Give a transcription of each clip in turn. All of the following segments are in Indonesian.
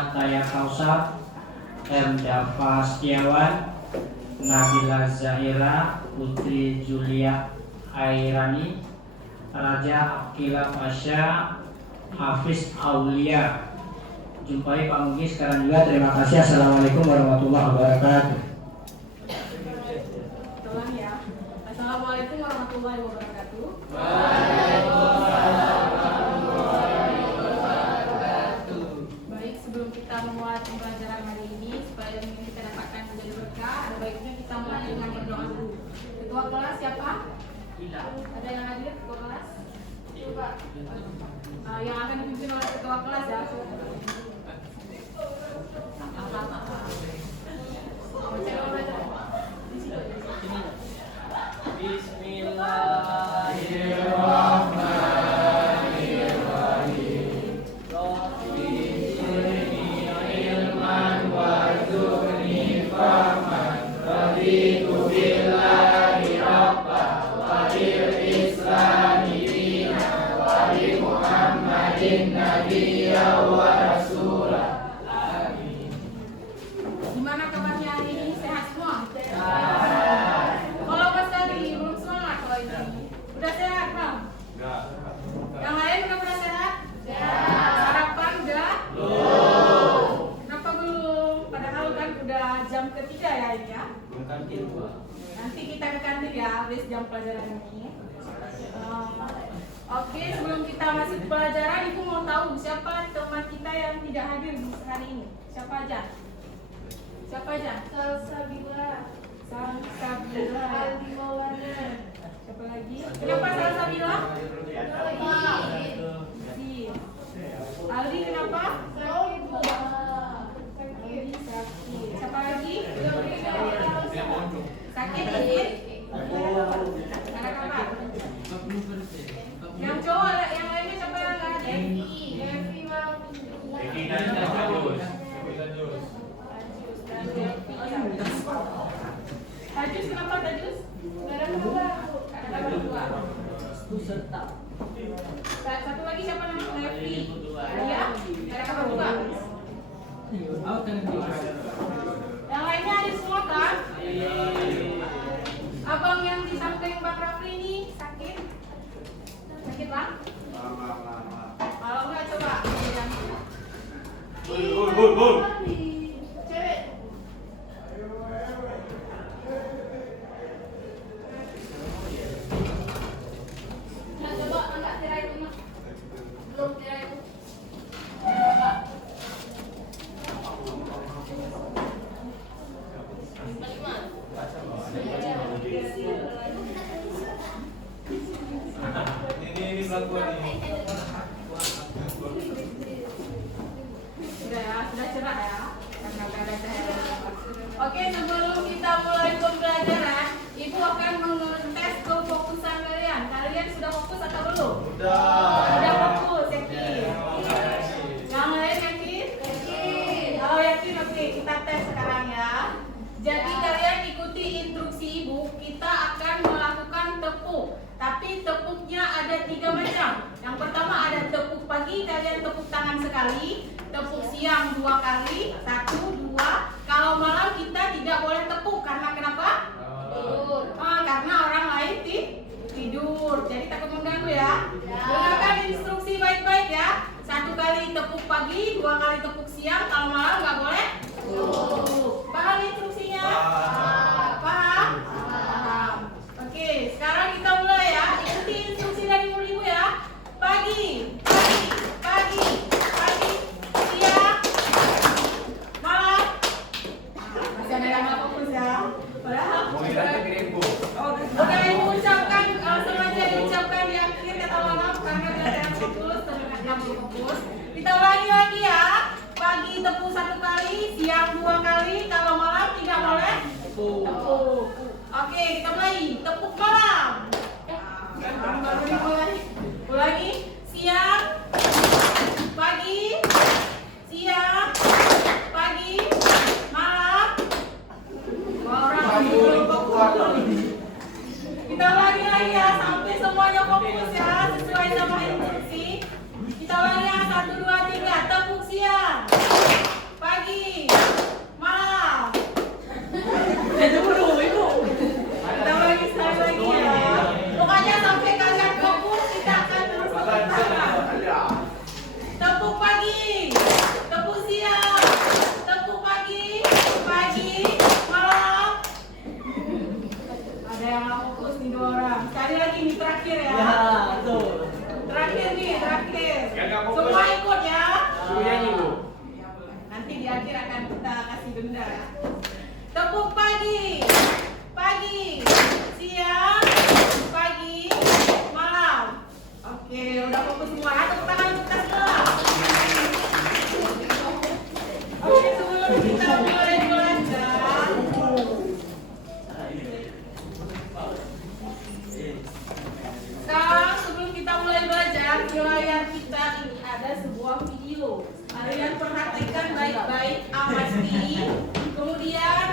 Ataya Kausar, M. Dava Setiawan, Nabila Zahira, Putri Julia Airani, Raja Akila Pasha, Hafiz Aulia. Jumpai Pak Mugi sekarang juga. Terima kasih. Assalamualaikum warahmatullahi wabarakatuh. Assalamualaikum warahmatullahi wabarakatuh. Baik, sebelum kita memulai pembelajaran hari ini, supaya yang kita dapatkan menjadi berkah, ada baiknya kita mulai dengan berdoa dulu. Ketua kelas siapa? Ada yang hadir ketua kelas? Coba. Yang akan dipimpin oleh ketua kelas ya. Bismillahirrahmanirrahim. Rabbi zidni ilman warzuqni fahman. Raditu billahi rabba wa bil islami dina wa bi Muhammadin nabiyya wa rasula. Amin. Gimana kabarnya hari ini? Sehat semua? Kalau Mas tadi belum semangat kalau ini. Udah sehat, Bang? Enggak. Yang lain udah sehat? Sehat. Sarapan udah? Belum. Kenapa belum? Padahal kan udah jam ketiga ya ini ya. Bukan itu. Nanti kita ke kantin ya habis jam pelajaran ini. Oke, sebelum kita masuk ke pelajaran, Ibu mau tahu siapa teman kita yang tidak hadir di hari ini? Siapa aja? Siapa aja? Salsabila, Salsabila, Aldi Maulana, siapa lagi? Kenapa Salsabila? Si Aldi kenapa? sakit Bu. Aldi sakit. Siapa lagi? Sakit. Sakit? Ada kabar? Yang cowok, yang lainnya siapa yang nggak ada? Devi mau. Tajus kenapa Tajus? Ada kabar Bu. Ada kabar dua. Satu lagi siapa namanya? Levi. Iya. Ada kabar dua. Yang lainnya ada semua kan? Abang yang di samping Bang Rafli ini sakit? Sakit Bang? Kalau enggak coba. Cewek. Nah, coba angkat tirai dulu. Belum tirai dulu. Ini pelakuan ini. Sudah ya, sudah cerah ya. Karena nggak ada cahaya. Oke, sebelum kita mulai pembelajaran, Ibu akan mengetes kefokusan kalian. Kalian sudah fokus atau belum? Sudah fokus, yakin? Yang lain yakin? Yakin. Kalau yakin, oke, kita tes sekarang ya. Jadi kalian ikuti instruksi Ibu. Kita akan melakukan tepuk. Tapi tepuknya ada 3 macam. Yang pertama ada tepuk pagi, kalian tepuk tangan sekali. Tepuk siang 2 kali, 1, 2. Kalau malam kita tidak boleh tepuk karena kenapa? Tidur. Karena orang lain tidur. Jadi takut mengganggu ya. Dengarkan instruksi baik-baik ya. 1 kali tepuk pagi, 2 kali tepuk siang. Kalau malam nggak boleh tepuk. Paham instruksinya? Paham? Paham. Oke, sekarang kita mulai ya. Ikuti instruksi dari ibu ya. Pagi, pagi, siang, malam. Masih ada yang nggak fokus ya. Padahal oke, ibu ucapkan sengaja diucapkan di akhir kata malam karena biar yang fokus, terdengar yang fokus. Kita ulangi lagi ya. Pagi tepuk 1 kali, siang 2 kali, kalau malam tidak boleh tepuk. Oke, kita mulai. Tepuk malam. Baru dimulai. Ulangi. Siang, pagi, siang, pagi, malam. Orang belum fokus. Kita ulangi lagi ya sampai semuanya fokus ya sesuai sama instruksi. Kita ulangi ya 1, 2, 3. Tepuk siang. pagi, malam. Kita ulangi sekali lagi ya. Pokoknya sampai kalian fokus, kita akan terus berusaha. Tepuk pagi, tepuk siang, tepuk pagi, pagi, malam. Ada yang nggak fokus nih 2 orang. Sekali lagi nih terakhir ya. Terakhir nih, terakhir. Semua ikut ya. Nanti di akhir akan kita kasih denda. Tepuk pagi, pagi, siang, pagi, malam. Oke, udah fokus semua. Tepuk tangan untuk kita semua. Oke, sebelum kita mulai belajar, sekarang sebelum kita mulai belajar, di layar kita ini ada sebuah video. Kalian perhatikan baik-baik, amati. Kemudian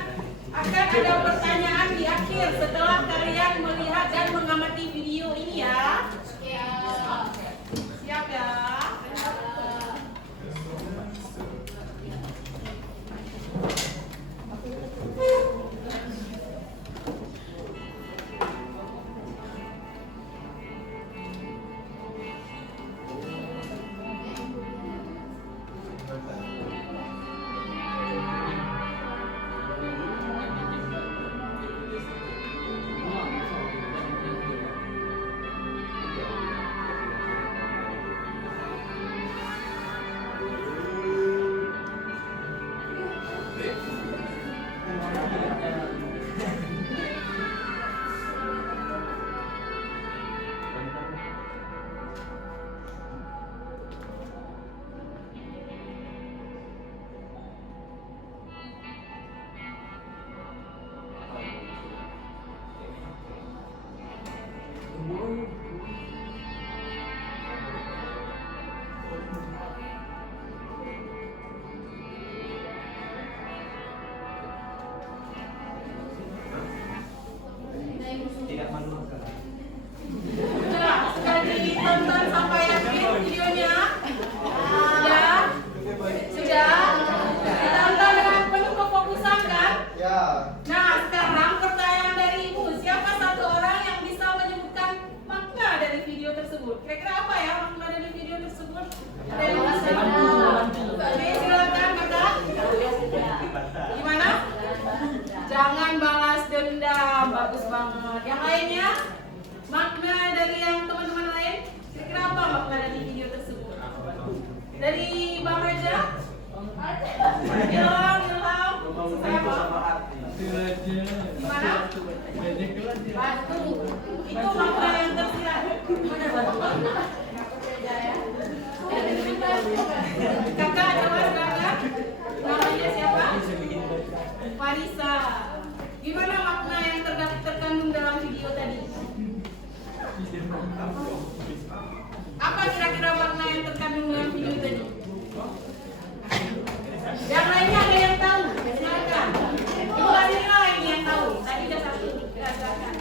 akan ada pertanyaan di akhir setelah kalian melihat dan mengamati video ini ya. Siap ya? Tidak malu-malukan. Sudah, sudah ditonton sampai akhir videonya? Ya? Sudah? Ditonton dengan penuh kefokusan kan? Ya. Nah, sekarang pertanyaan dari Ibu. Siapa satu orang yang bisa menyebutkan makna dari video tersebut? Kira-kira apa ya makna dari video tersebut? Ada yang bisa? Oke, silakan Kakak. Gimana? Jangan balas dendam. Bagus banget. Yang lainnya? Makna dari yang teman-teman lain? Kira-kira apa makna dari video tersebut? Dari Bang Reza? Ilham, Ilham. Siapa? Gimana? Batu. Itu makna yang tersirat. Kakak, coba silakan. Namanya siapa? Farisa. Gimana makna yang terkandung dalam video tadi? Apa kira-kira makna yang terkandung dalam video tadi? Yang lainnya ada yang tahu? Silakan. Ibu Adina ini yang tahu. Tadi udah satu. Ya, silakan.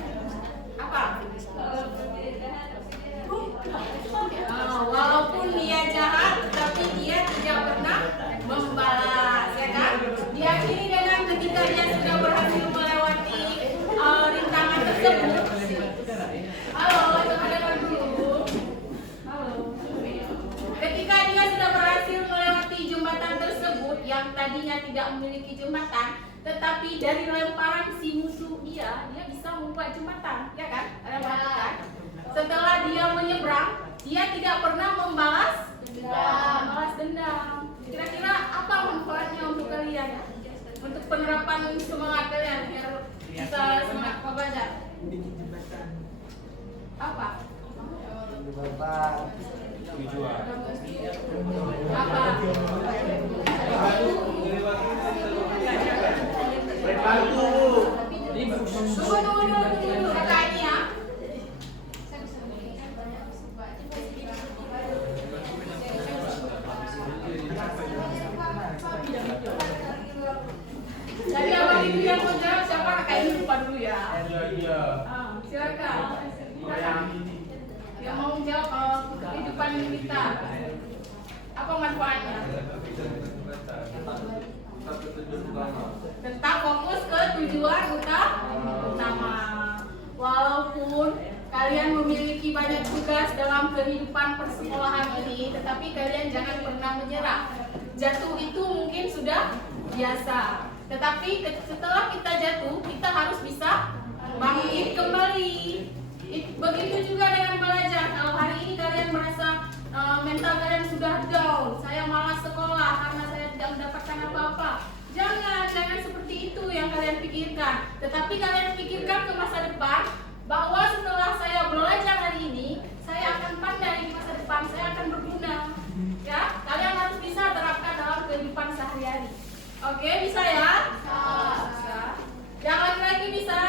Apa? Walaupun dia jahat, tapi dia tidak pernah membalas, ya kan? Diakhiri dengan ketika dia sudah berhasil melewati rintangan tersebut. Halo, coba dengar dulu. Halo. Ketika dia sudah berhasil melewati jembatan tersebut yang tadinya tidak memiliki jembatan, tetapi dari lemparan si musuh dia bisa membuat jembatan, ya kan? Ada perhatikan? Setelah dia menyeberang, dia tidak pernah membalas dendam. Kira-kira apa manfaatnya untuk kalian? Untuk penerapan semangat kalian biar bisa semangat belajar. Apa? Apa? Tunggu kakak ini ya. Jadi awal itu yang mau jawab siapa? Kakak ini lupa dulu ya. Silakan. Yang mau jawab kehidupan kita. Apa manfaatnya? Tetap fokus ke tujuan utama. Walaupun kalian memiliki banyak tugas dalam kehidupan persekolahan ini, tetapi kalian jangan pernah menyerah. Jatuh itu mungkin sudah biasa, tetapi setelah kita jatuh, kita harus bisa bangkit kembali. Begitu juga dengan belajar. Kalau hari ini kalian merasa mental kalian sudah down, saya malas sekolah karena saya tidak mendapatkan apa-apa. Jangan seperti itu yang kalian pikirkan. Tetapi kalian pikirkan ke masa depan, bahwa setelah saya belajar hari ini, saya akan pandai di masa depan, saya akan berguna. Ya, kalian harus bisa terapkan dalam kehidupan sehari-hari. Oke, bisa ya? Bisa. Jangan lagi bisa?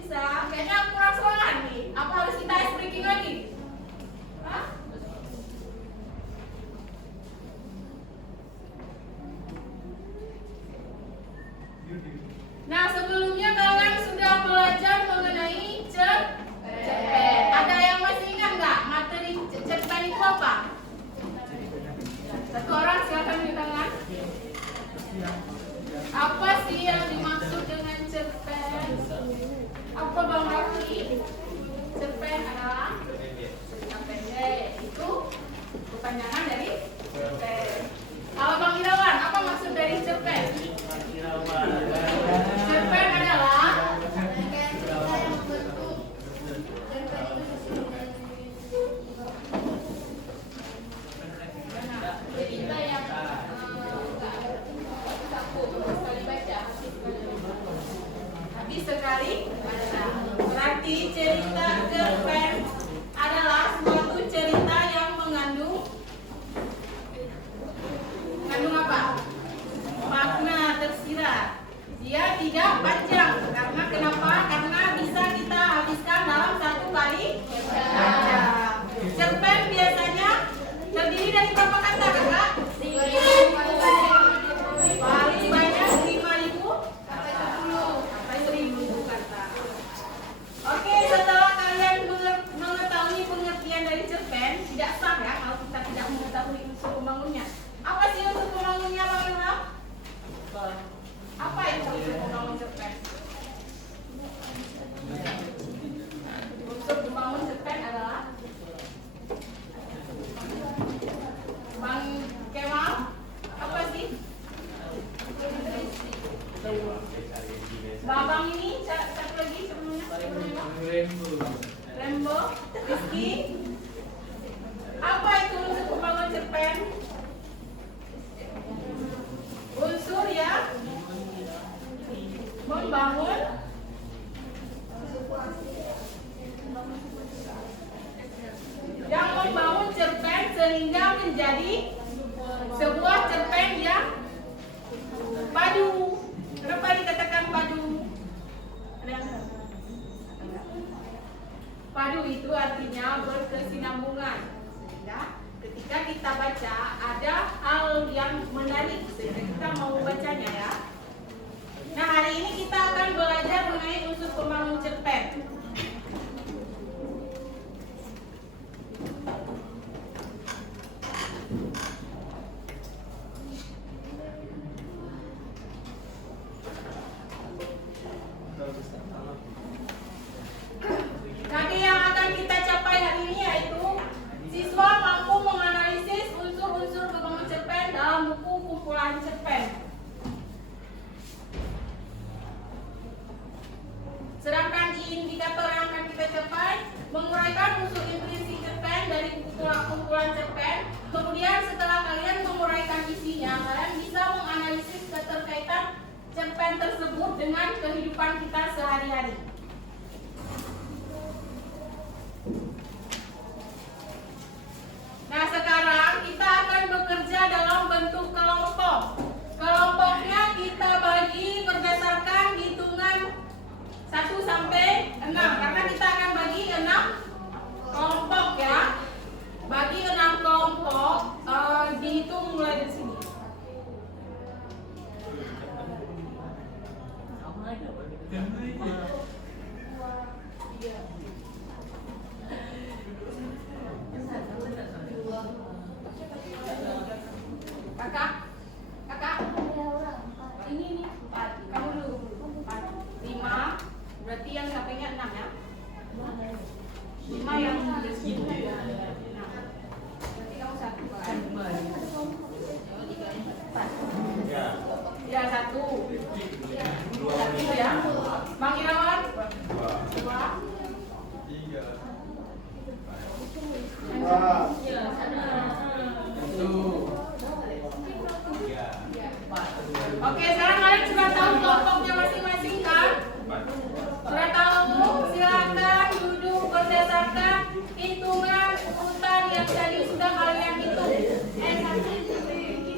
Bisa. Kayaknya kurang semangat nih. Apa harus kita ice breaking lagi? Hah? Nah, sebelumnya kalian sudah belajar mengenai cerpen. Ada yang masih ingat nggak materi cerpen itu apa? Satu orang silakan beri tangan. Apa sih yang dimaksud dengan cerpen? Apa Bang Raffi? Cerpen adalah cerita pendek. Itu kepanjangan dari cerpen. Kalau Bang Irawan, apa maksud dari cerpen? Cerpen adalah cerita yang sekali baca, habis sekali baca. Berarti cerita cerpen adalah suatu cerita yang mengandung apa? Makna tersirat. Dia tidak panjang. Karena kenapa? Karena bisa kita habiskan dalam satu kali baca. Cerpen biasanya terdiri dari berapa kata, Kakak? 5.000. Paling banyak 5.000 sampai 1.000 kata. Oke, setelah kalian mengetahui pengertian dari cerpen, tidak sah ya kalau kita tidak mengetahui unsur pembangunnya. Apa sih unsur pembangunnya, Bang Ilham? Apa itu unsur pembangun cerpen? Unsur pembangun cerpen adalah Bang Kemal, apa sih? Babang ini, satu lagi sebelumnya? Rembo, Rizky. Apa itu unsur pembangun cerpen? Unsur yang membangun cerpen sehingga menjadi sebuah cerpen yang padu. Kenapa dikatakan padu? Padu itu artinya berkesinambungan. Sehingga ketika kita baca ada hal yang menarik sehingga kita mau bacanya ya. Nah, hari ini kita akan belajar mengenai unsur pembangun cerpen. Nanti yang akan kita capai hari ini yaitu siswa mampu menganalisis unsur-unsur pembangun cerpen dalam buku kumpulan cerpen. Sedangkan indikator yang akan kita capai menguraikan unsur intrinsik cerpen dari kumpulan cerpen. Kemudian setelah kalian menguraikan isinya, kalian bisa menganalisis keterkaitan cerpen tersebut dengan kehidupan kita sehari-hari. Nah, sekarang kita akan bekerja dalam bentuk kelompok. Kelompoknya kita bagi berdasarkan hitungan 1 sampai 6 karena kita akan bagi 6 kelompok ya. Bagi 6 kelompok dihitung mulai dari sini. 6 ya. 5 yang udah segitu. Ya, 1. Satu ya. Bang Irawan? 2. Oke, sekarang kalian sudah tahu kelompoknya masing-masing kan? Sudah tahu? Silakan duduk berdasarkan hitungan urutan yang tadi sudah kalian hitung.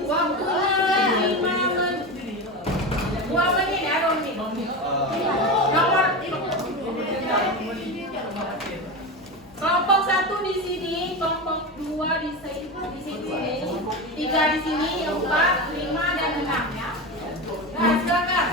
Waktunya 5 menit. 2 menit ya, Romi. Nomor kelompok 1 di sini, kelompok 2 di sini, 3 di sini, 4, 5 dan 6 ya. Nah, silakan.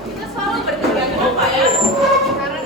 Kita selalu bertiga kenapa ya? Karena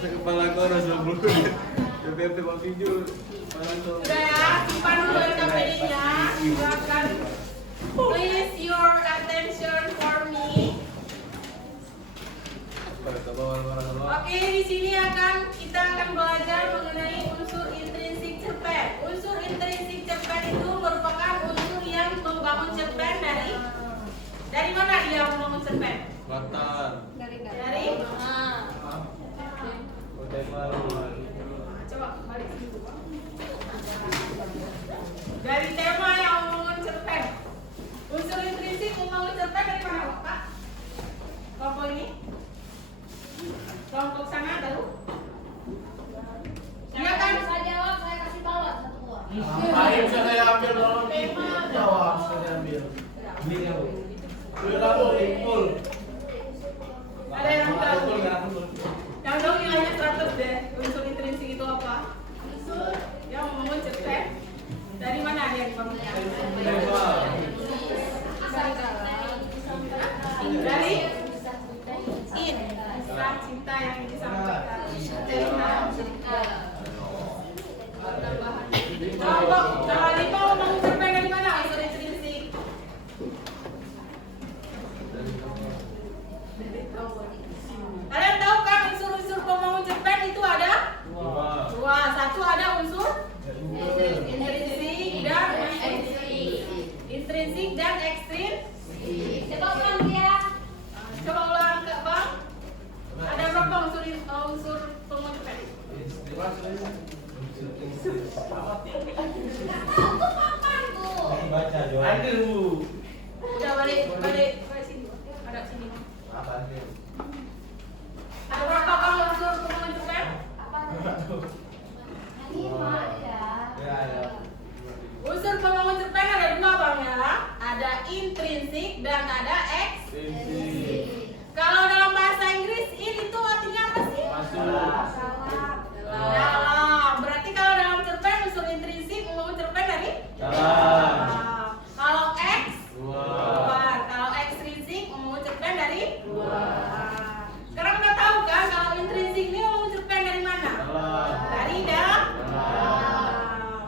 Kepala kau rasa bulu. PPP Pak video. Sudah ya, simpan dulu KPD-nya. Silakan. Please your attention for me. Oke, di sini kita akan belajar mengenai unsur intrinsik cerpen. Unsur intrinsik cerpen itu merupakan unsur yang membangun cerpen dari mana dia membangun cerpen? Dari coba balik dulu, Pak. Dari tema yang membangun cerpen. Unsur intrinsik membangun cerpen dari mana, Pak? Kelompok ini? Kelompok sana tahu? Iya kan? Saya jawab, saya kasih tahu satu buah. Ayo saya ambil tolong Tema jawab saya ambil. Full. Ada yang tahu? Full. Yang tahu nilainya 100 deh. Unsur intrinsik itu apa? Unsur Yang membangun cerpen. Dari mana ada yang bangun? Dari kisah cinta yang disampaikan. Kalau Lima membangun cerpen dari mana? Unsur intrinsik. Kalian tahu kan unsur-unsur pembangun cerpen itu ada? Dua. Satu ada unsur intrinsik dan ekstrinsik. Coba ulang dia. Coba ulang ke Bang. Ada berapa unsur pembangun cerpen? Kapan tuh? Udah balik sini. Ada sini. Ada berapa Bang unsur pembangun cerpen? Apa tuh? Lima ya. Unsur pembangun cerpen ada dua Bang ya. Ada intrinsik dan ada ekstrinsik. Kalau dalam bahasa Inggris in itu artinya apa sih? Dalam. Berarti kalau dalam cerpen unsur intrinsik membangun cerpen dari dalam. Kalau luar. Kalau ekstrinsik membangun cerpen dari luar. Sekarang udah tahu kan kalau intrinsik ini membangun cerpen dari mana? Dari dalam.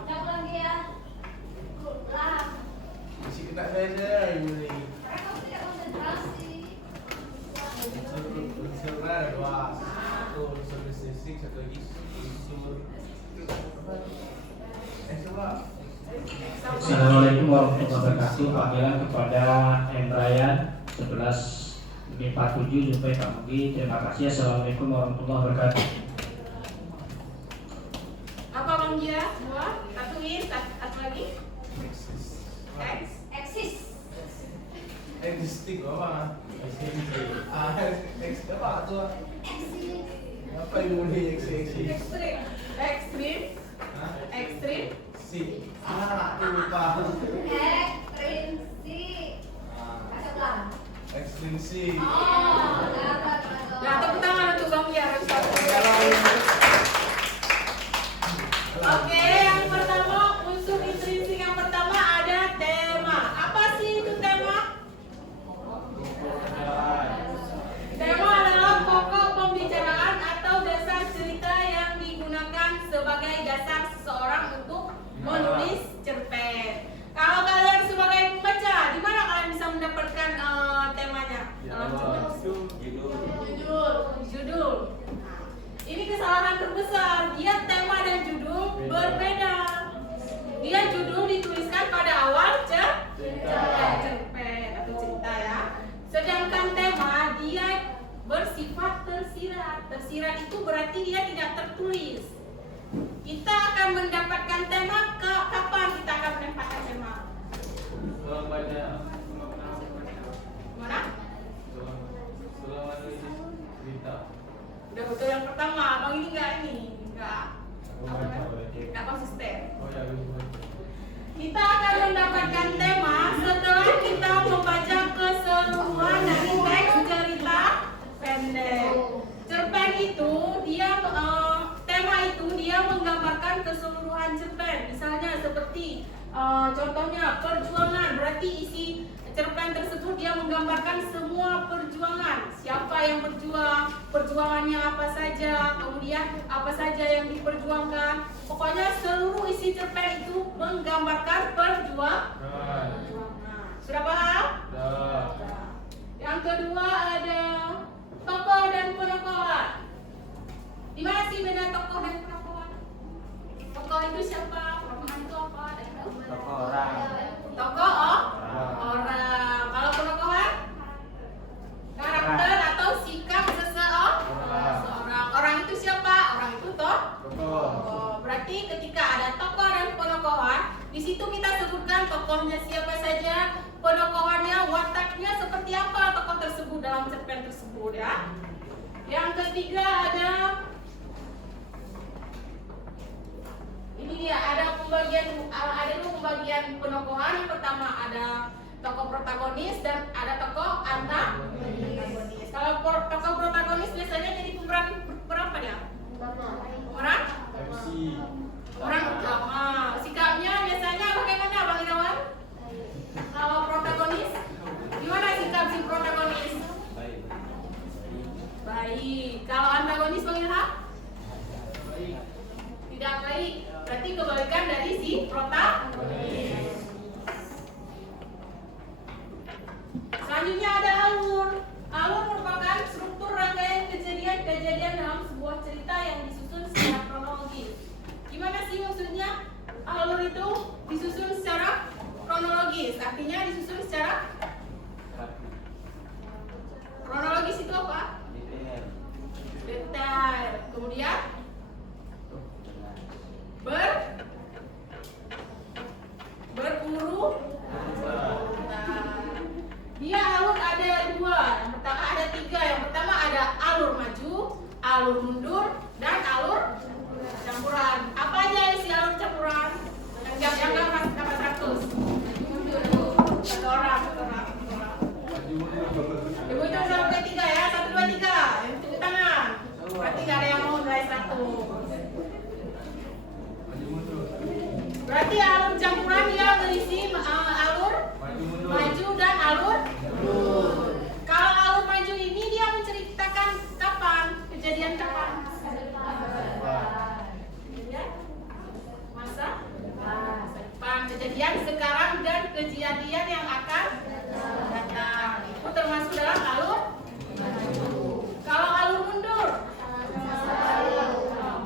Coba ulang dia. Ulang. Kita saya ini. Mereka tidak konsentrasi. Unsur dua. Unsur intrinsik, satu lagi unsur. Assalamualaikum warahmatullahi wabarakatuh. Panggilan kepada Endrayan 1147 Jupai Kamugi. Terima kasih. Assalamualaikum warahmatullahi wabarakatuh. Apa Bang Gia? Dua. Satu in, satu lagi. Eksis. Existing apa? Apa tuh? Eksis. Apa yang mau di ekstrim? Ekstrim. Si. Lupa. Ekstrinsik. Baca ulang. Ekstrinsi. Oh, dapat. Nah, tepuk tangan untuk Bang Gia. Oke, yang pertama unsur intrinsik yang pertama ada tema. Apa sih itu tema? Tema adalah pokok pembicaraan atau dasar cerita yang digunakan sebagai dasar seseorang untuk menulis cerpen. Kalau kalian sebagai pembaca, di mana kalian bisa mendapatkan temanya? Dalam judul. Ini kesalahan terbesar. Dia tema dan judul berbeda. Dia judul dituliskan pada awal cerpen atau cerita ya. Sedangkan tema dia bersifat tersirat. Tersirat itu berarti dia tidak tertulis. Kita akan mendapatkan tema kapan kita akan mendapatkan tema? Mana? Udah betul yang pertama, abang ini enggak konsisten. Kita akan mendapatkan tema setelah kita membaca keseluruhan dari teks cerita pendek. Cerpen itu tema itu dia menggambarkan keseluruhan cerpen. Misalnya seperti contohnya perjuangan, berarti isi cerpen tersebut dia menggambarkan semua perjuangan. Siapa yang berjuang, perjuangannya apa saja, kemudian apa saja yang diperjuangkan. Pokoknya seluruh isi cerpen itu menggambarkan perjuangan. Sudah paham? Yang kedua ada Tokoh dan penokohan. Di mana sih beda tokoh dan penokohan? Tokoh itu siapa? Penokohan itu apa? Ada yang tahu? Tokoh orang. Tokoh orang. Kalau penokohan? Karakter atau sikap seseorang. Orang itu siapa? Orang itu Tokoh. Berarti ketika ada tokoh dan penokohan, di situ kita sebutkan tokohnya siapa saja, penokohannya, wataknya seperti apa tokoh tersebut dalam cerpen tersebut ya. Yang ketiga ada ini dia, ada dua pembagian penokohan. Yang pertama ada tokoh protagonis dan ada tokoh antagonis. Kalau tokoh protagonis biasanya jadi pemeran berapa ya? Pemeran? MC. Orang utama. Sikapnya biasanya bagaimana Bang Irawan? Kalau protagonis, gimana sikap si protagonis? Baik. Kalau antagonis Bang Ilham? Tidak baik. Berarti kebalikan dari si protagonis. Selanjutnya ada alur. Alur merupakan struktur rangkaian kejadian-kejadian dalam sebuah cerita yang disusun secara kronologis. Gimana sih maksudnya? Alur itu disusun secara kronologis. Artinya disusun secara kronologis itu apa? Detail. Kemudian berurutan. Dia alur ada dua. Yang pertama ada tiga. Yang pertama ada alur maju, alur mundur, dan alur campuran. Apa aja isi alur campuran? Yang dapat 100. Mundur satu orang. Ibu itu sampai 3 ya, 1, 2, 3. Yang tepuk tangan. Berarti nggak ada yang mau nilai 1. Berarti alur campuran dia berisi alur maju dan alur mundur. Kalau alur maju ini dia menceritakan kapan? Kejadian kapan? Masa depan. Kejadian sekarang dan kejadian yang akan datang. Itu termasuk dalam alur maju. Kalau alur mundur,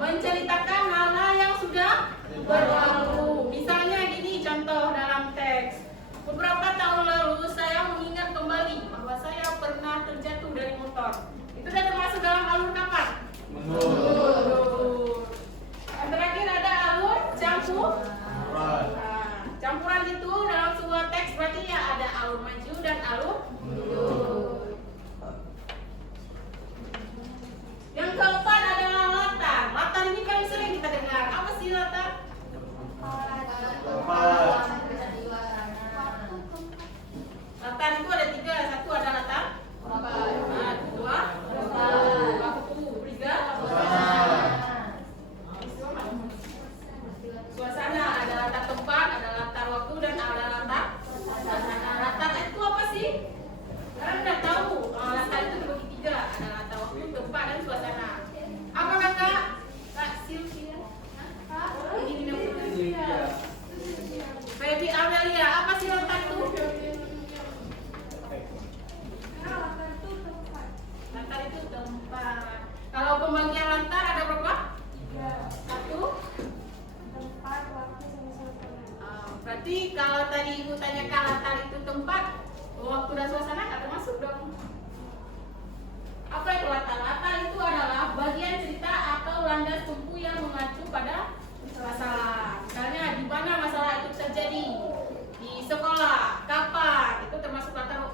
menceritakan hal-hal yang sudah berlalu. Misalnya gini contoh dalam teks. Beberapa tahun lalu saya mengingat kembali bahwa saya pernah terjatuh dari motor. Itu sudah termasuk dalam alur kapan? Mundur. Yang terakhir ada alur campuran. Campuran itu dalam sebuah teks berarti ya ada alur maju dan alur mundur. Yang keempat adalah latar. Latar ini paling sering kita dengar. Apa sih latar? Latar itu ada 3. 1 ada latar. 2 waktu. 3 suasana. Ada latar tempat, ada latar waktu, dan ada latar suasana. Latar itu apa sih? Kalian udah tahu. Latar itu dibagi 3. Ada latar waktu, tempat, dan suasana. Apa kakak? Kak Sylvia? Ini dinamakan Baby Amelia. Apa sih latar itu? Latar itu tempat. Kalau pembagian latar ada berapa? 1. Berarti kalau tadi ibu tanyakan latar itu tempat, waktu dan suasana nggak termasuk dong. Apa itu latar? Latar itu adalah bagian cerita atau landas tumpu yang mengacu pada masalah. Misalnya di mana masalah itu terjadi, di sekolah, kapan, itu termasuk latar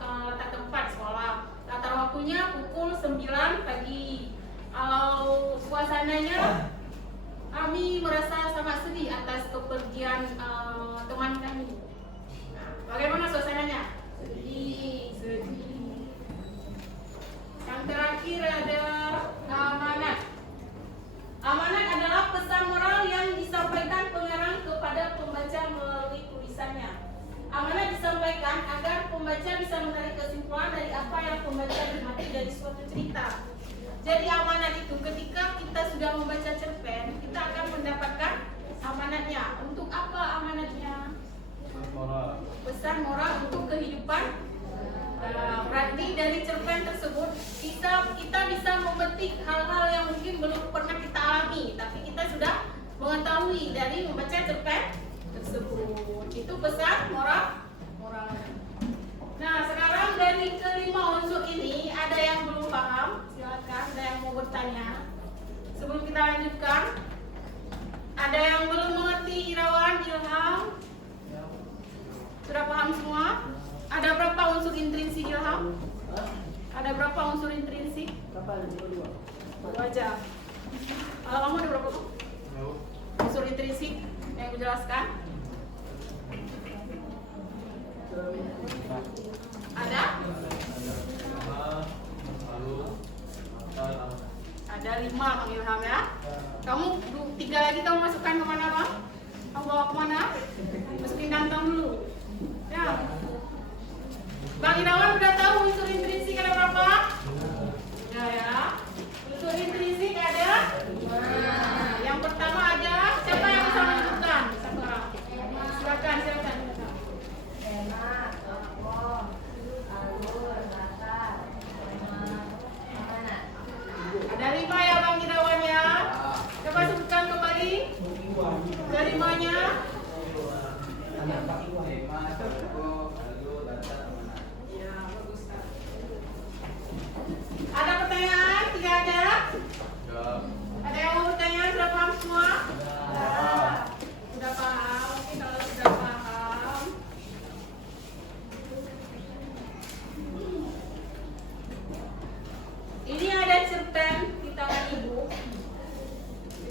tempat sekolah. Latar waktunya pukul 9 pagi. Kalau suasananya, kami merasa sangat sedih atas kepergian teman kami. Bagaimana suasananya? Sedih. Yang terakhir ada amanat. Amanat adalah pesan moral yang disampaikan pengarang kepada pembaca melalui tulisannya. Amanat disampaikan agar pembaca bisa menarik kesimpulan dari apa yang pembaca nikmati dari suatu cerita. Jadi amanat itu ketika kita sudah membaca cerpen, kita akan mendapatkan amanatnya. Untuk apa amanatnya? Pesan moral untuk kehidupan. Berarti dari cerpen tersebut kita bisa memetik hal-hal yang mungkin belum pernah kita alami, tapi kita sudah mengetahui dari membaca cerpen tersebut. Itu pesan moral. Nah, sekarang dari kelima unsur ini ada yang belum paham, silakan ada yang mau bertanya. Sebelum kita lanjutkan, ada yang belum mengerti Irawan, Ilham? Sudah paham semua? Ada berapa unsur intrinsik Ilham? Ada berapa unsur intrinsik? Dua aja. Kalau kamu ada berapa unsur intrinsik yang menjelaskan? Ada? Ada 5 Bang Ilham ya. Kamu 3 lagi kamu masukkan kemana Bang? Kamu bawa kemana? Masukin kantong dulu. Ya. Bang Irawan udah tahu unsur intrinsik ada berapa? Udah ya. Unsur intrinsik ada 5. Yang pertama ada, siapa yang bisa menyebutkan? Satu orang. Silakan. Ada 5 ya Bang Irawan ya. Coba sebutkan kembali kelimanya. Ya, bagus sekali. Ada pertanyaan? Tidak ada? Ada yang mau bertanya? Sudah paham semua? Sudah paham? Oke, kalau sudah paham. Ini ada cerpen di tangan ibu.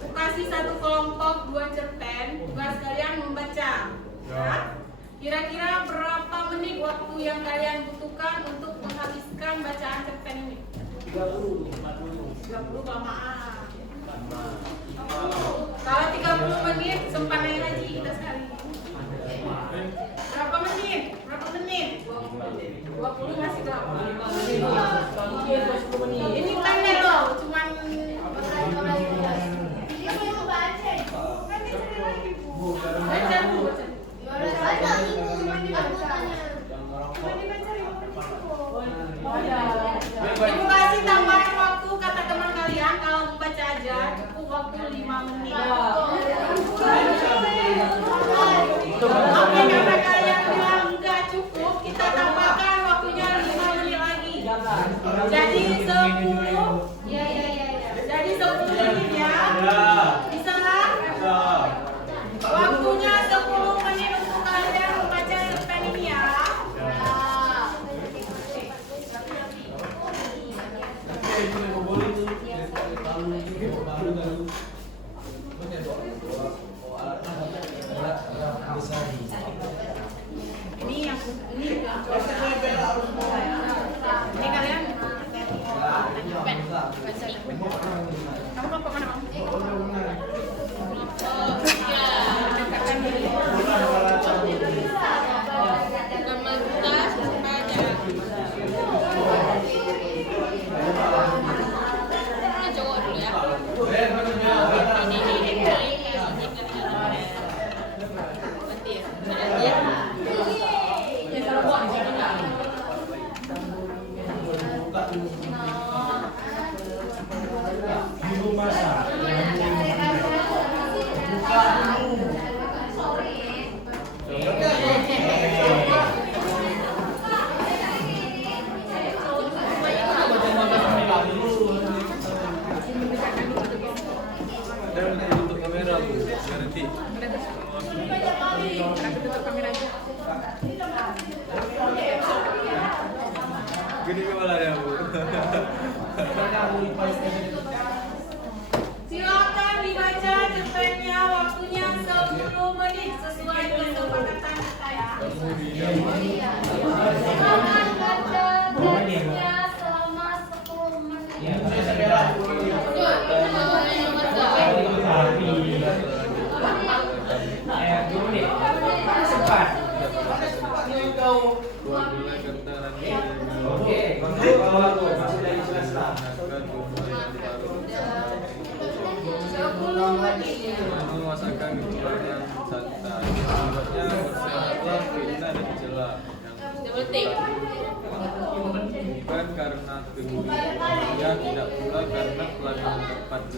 Ibu kasih satu kelompok 2 cerpen. Tugas kalian membaca. Ya. Kira-kira berapa menit waktu yang kalian butuhkan untuk menghabiskan bacaan cerpen ini? 30 kelamaan. Kalau 30 menit sempat naik haji kita sekali. Berapa menit? 20 masih lama. Ini pendek loh, cuman baca dulu. Ibu kasih tambahan waktu kata teman kalian kalau membaca aja cukup waktu 5 menit. Oke, karena kalian bilang nggak cukup, kita tambahkan waktunya 5 menit lagi. Jadi 10. Jadi 10 menit ya. Bisa nggak? Waktunya 10 menit untuk kalian membaca cerpen ini ya. Ini yang ini kalian kamu kelompok mana Bang? Dekatkan diri. Cowok dulu ya. Ibu masak. Dan untuk kamera Bu, nanti. Tutup kamera aja. Gini kepala ya Bu. Silakan dibaca cerpennya, waktunya 10 menit sesuai kesepakatan kita ya. Silakan baca teksnya selama 10 menit. Cepat. Oke, masih lagi selesai. 10 menit. Memasakkan kecuali santai. Akibatnya bersiaplah fitnah dan celah. Bukan karena kemudian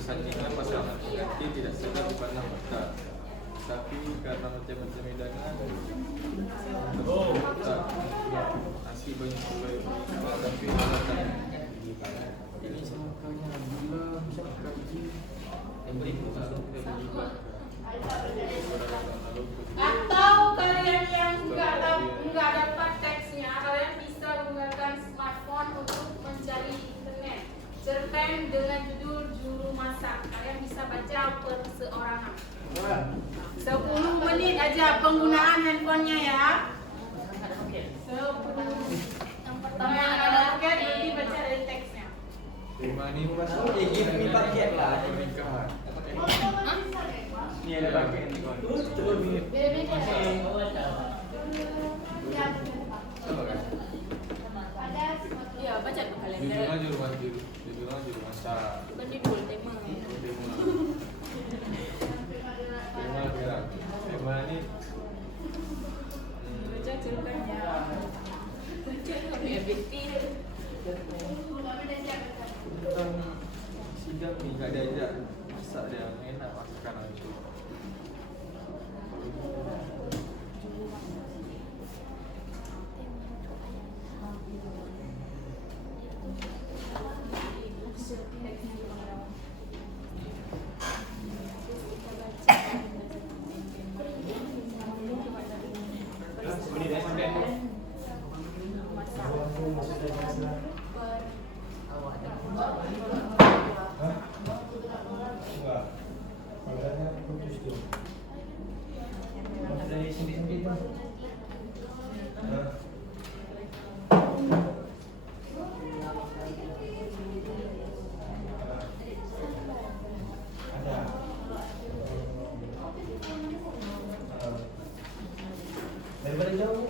persandingan pasangan pengganti tidak sedang dipandang mata, tapi karena macam-macam hidangan nasi banyak sekali tapi ini semakannya gula kaji yang beri Atau kalian yang nggak dapat teksnya, kalian bisa menggunakan smartphone untuk mencari internet. Cerpen dengan judul Juru Masak. Kalian bisa baca perseorangan. 10 menit aja penggunaan handphonenya ya. 10 menit. Kalau yang ada paket nanti baca dari teksnya. Tema ini ini paket lah pernikahan. Ini ada paket ni kawan. Iya, baca tuh kalian. Judul masak. Bukan judul, tema. Tema ni Baca cerpennya. Baca PBT. tentang sidang ni kat dia ajak masak dia enak masakan itu. Daripada jauh.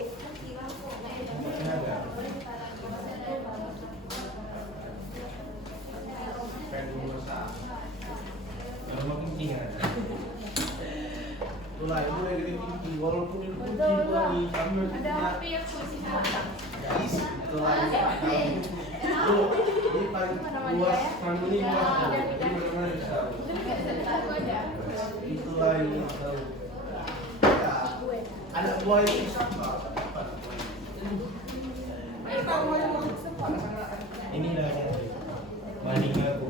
Kalau makin tinggi kan. Itulah itu yang jadi tinggi walaupun itu tinggi lagi kami Ada api yang masih hangat. itulah itu ini paling luas kami ini luas ini benar-benar bisa itulah ini tahu anak buah itu siapa? Ini dah maning aku.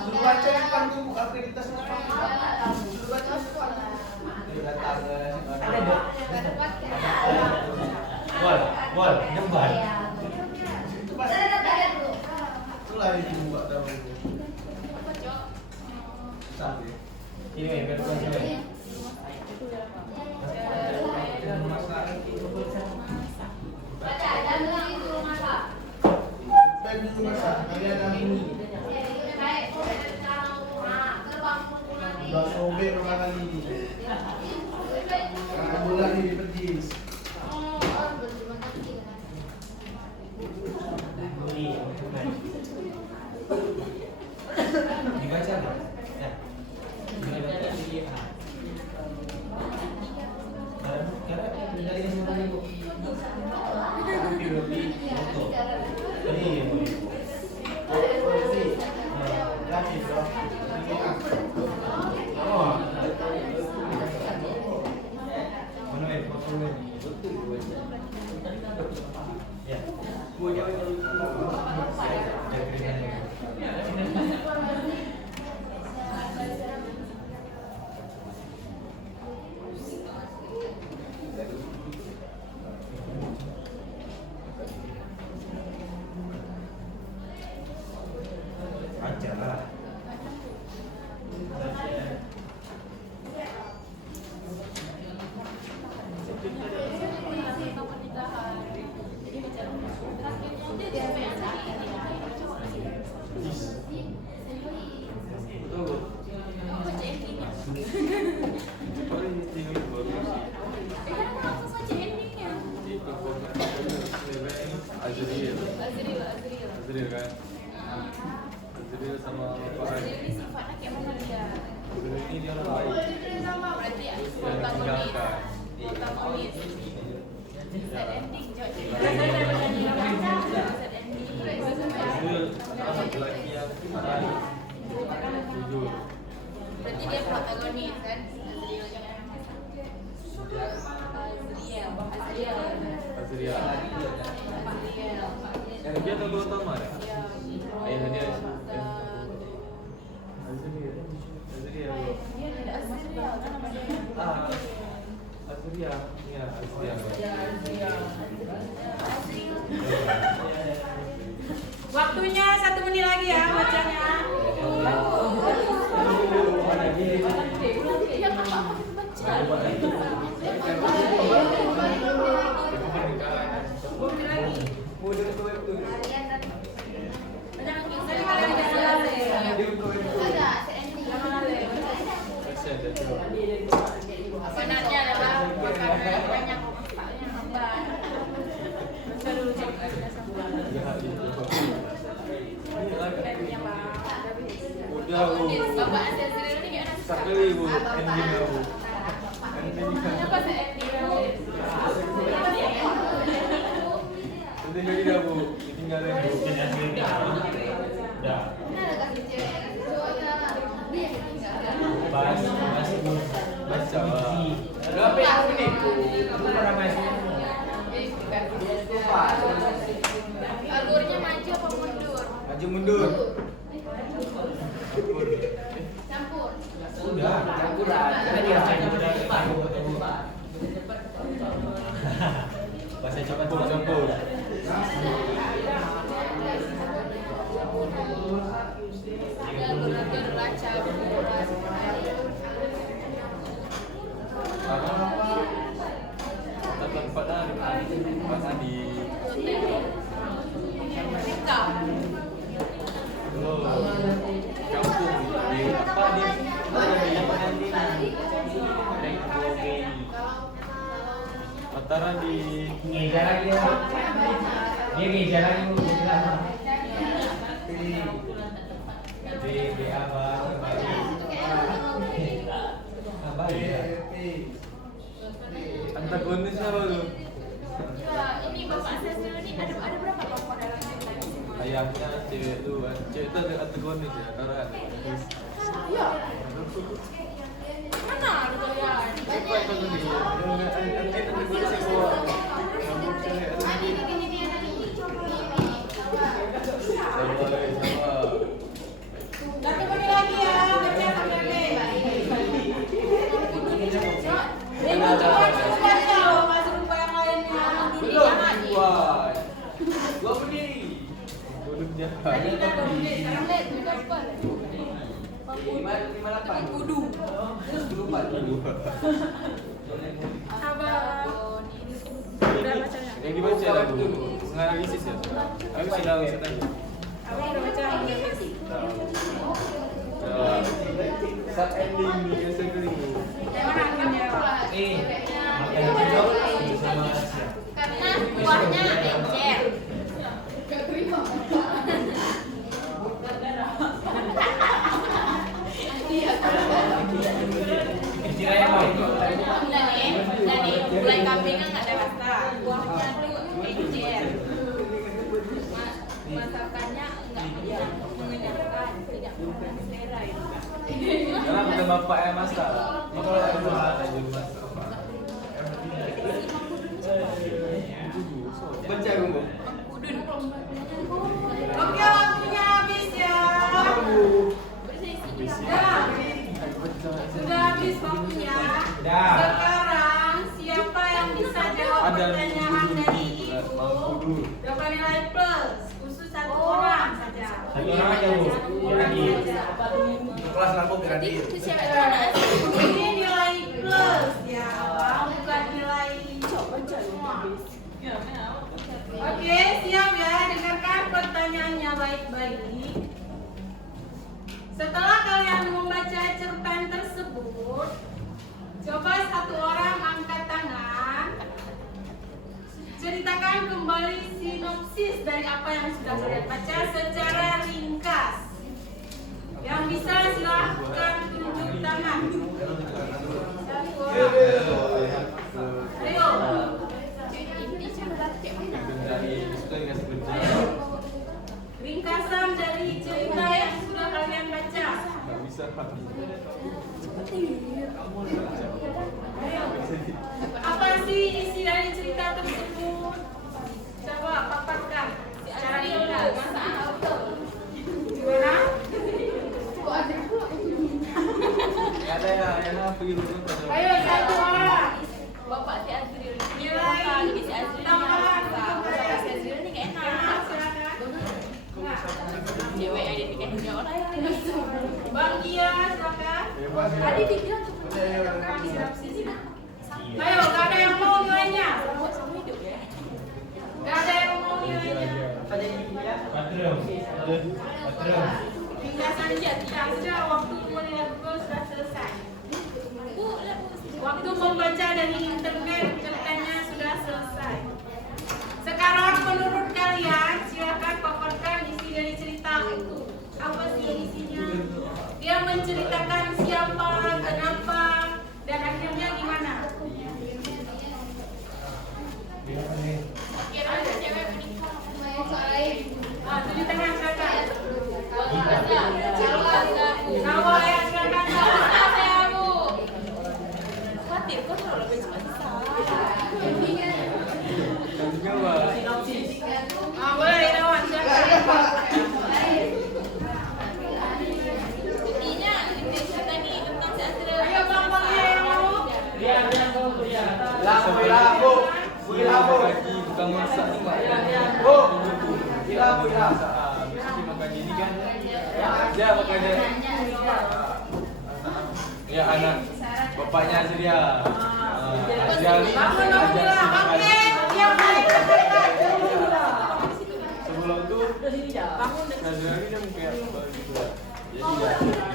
Suruh baca depan tu akreditasi suruh baca depan. Ada dok. Wal, gambar. Itulah yang buat tahu. Sampai. Ini yang kedua saya. Kalian ada ini. Sudah sobek berapa ini? Karena bulan ini pedis. Dibaca tak? Ya. Karena dari yang mana ibu? Tapi lebih betul. Ini Azril kan? Azril sama Farhan. Ini sifatnya kayak mana dia? Azril ini dia orang baik. Berarti Yang protagonis. ditinggalkan. Protagonis. Sad ending, Jod. Sad ending. Azril anak lelaki yang marah, jujur. Berarti dia protagonis kan? Azriel. Azriel. Dia tokoh utama ya? Ayah dia. Azriel. Azriel. Azriel. Ya, Azriel. Waktunya 1 menit lagi ya bacanya. Sebenarnya adalah makanan banyak lemaknya lambat. Udah, Bu. Bapak Azril ini gimana? Sekali, Bu. Ending, Bu. Kenapa saya ending? Nanti lagi dah, Bu. Ditinggalin, Bu. Dah. Baca. Berapa yang ini? Pada masih. Alurnya maju apa mundur? Maju mundur. Campur. Sudah, campuran. Kan dia bahasa cepat Campur. Alur baca. Tempat di Kau. kampung di apa Mataram di ngejar lagi ya. Dia ngejar lagi Bu. Di apa? Apa ya? antagonis apa tuh? Ya, ini Bapak Azril ini ada berapa tokoh dalam cerita ini semua? Ayahnya cewek itu kan, cewek itu ada antagonis ya karena Iya. Mana gitu ya? siapa antagonis? Antagonis yang bawa rambut cewek ada Ini dia nanti. sama 1 menit lagi ya baca sampai. Ini cuma baca loh, masih lupa yang lainnya. belum buat 2 menit belum jahat Tadi udah 2 menit, sekarang Lihat, udah apa? kudu. Abang. Udah bacanya. yang dibaca lah Bu, menganalisis ya aku sudah lihat aja Abang udah baca. saat ending di Instagram Bu. Yang mana akhirnya? Karena buahnya encer. Jadi gulai kambingnya nggak ada rasa, buahnya tuh encer. Masakannya nggak mengenyangkan, tidak selera itu. Karena bukan bapak yang masak. Ini kalau ada bapak yang masak. Baca Bu. Udun. Oke, waktunya habis ya. Sudah habis waktunya. Dah. Sekarang siapa yang bisa jawab Ada pertanyaan dari Kudu. Ibu dapat nilai plus. Khusus 1 orang saja. 1 orang aja Bu. Lagi. Kelas lampu gratis. Itu siapa yang mana? Ini nilai plus ya, Bang, bukan nilai semua. Oke, siap ya. Dengarkan pertanyaannya baik-baik. Setelah kalian membaca cerpen tersebut, coba 1 orang angkat tangan. Ceritakan kembali sinopsis dari apa yang sudah kalian baca secara ringkas. Yang bisa silahkan tunjuk tangan. Ayo. Ringkasan dari cerita yang sudah kalian baca. Nggak bisa. Apa sih isi dari cerita tersebut? Coba paparkan secara ringkas. Gimana? Nggak ada ya, yang apa gitu. Ayo satu orang. Bapak si Azril Nilai si Azril tambahan. Bapak si Azril ini gak enak. Silakan. Cewek ada nikahin 3 orang. Bang Gia, silakan. Tadi dibilang cuma Ayo, gak ada yang mau nilainya. sama hidup ya. Gak ada yang mau nilainya. Ringkasan aja, tidak sudah waktu menilai Google sudah selesai. Waktu membaca dari internet ceritanya sudah selesai. Sekarang menurut kalian silakan paparkan isi dari cerita itu. Apa sih isinya? Dia menceritakan siapa, kenapa, dan akhirnya gimana? Kira ada cewek menikah. Tujuh tangan silakan. Salah Kamu ya silakan. khawatir kok kalau lebih cuma sisa. Boleh Irawan silakan. Intinya cerita ini tentang si Azril. Ayo bang yang mau. Lapo. Gaji bukan masak nih, Pak. Lapo. Mesti makan ini kan. Ya, makanya. Ya, anak bapaknya Azria. Azria ini Bangun ajak bilang, si oke, Azria. yang lain berkata. Sebelum itu Azria ini dia kayak gitu lah. Jadi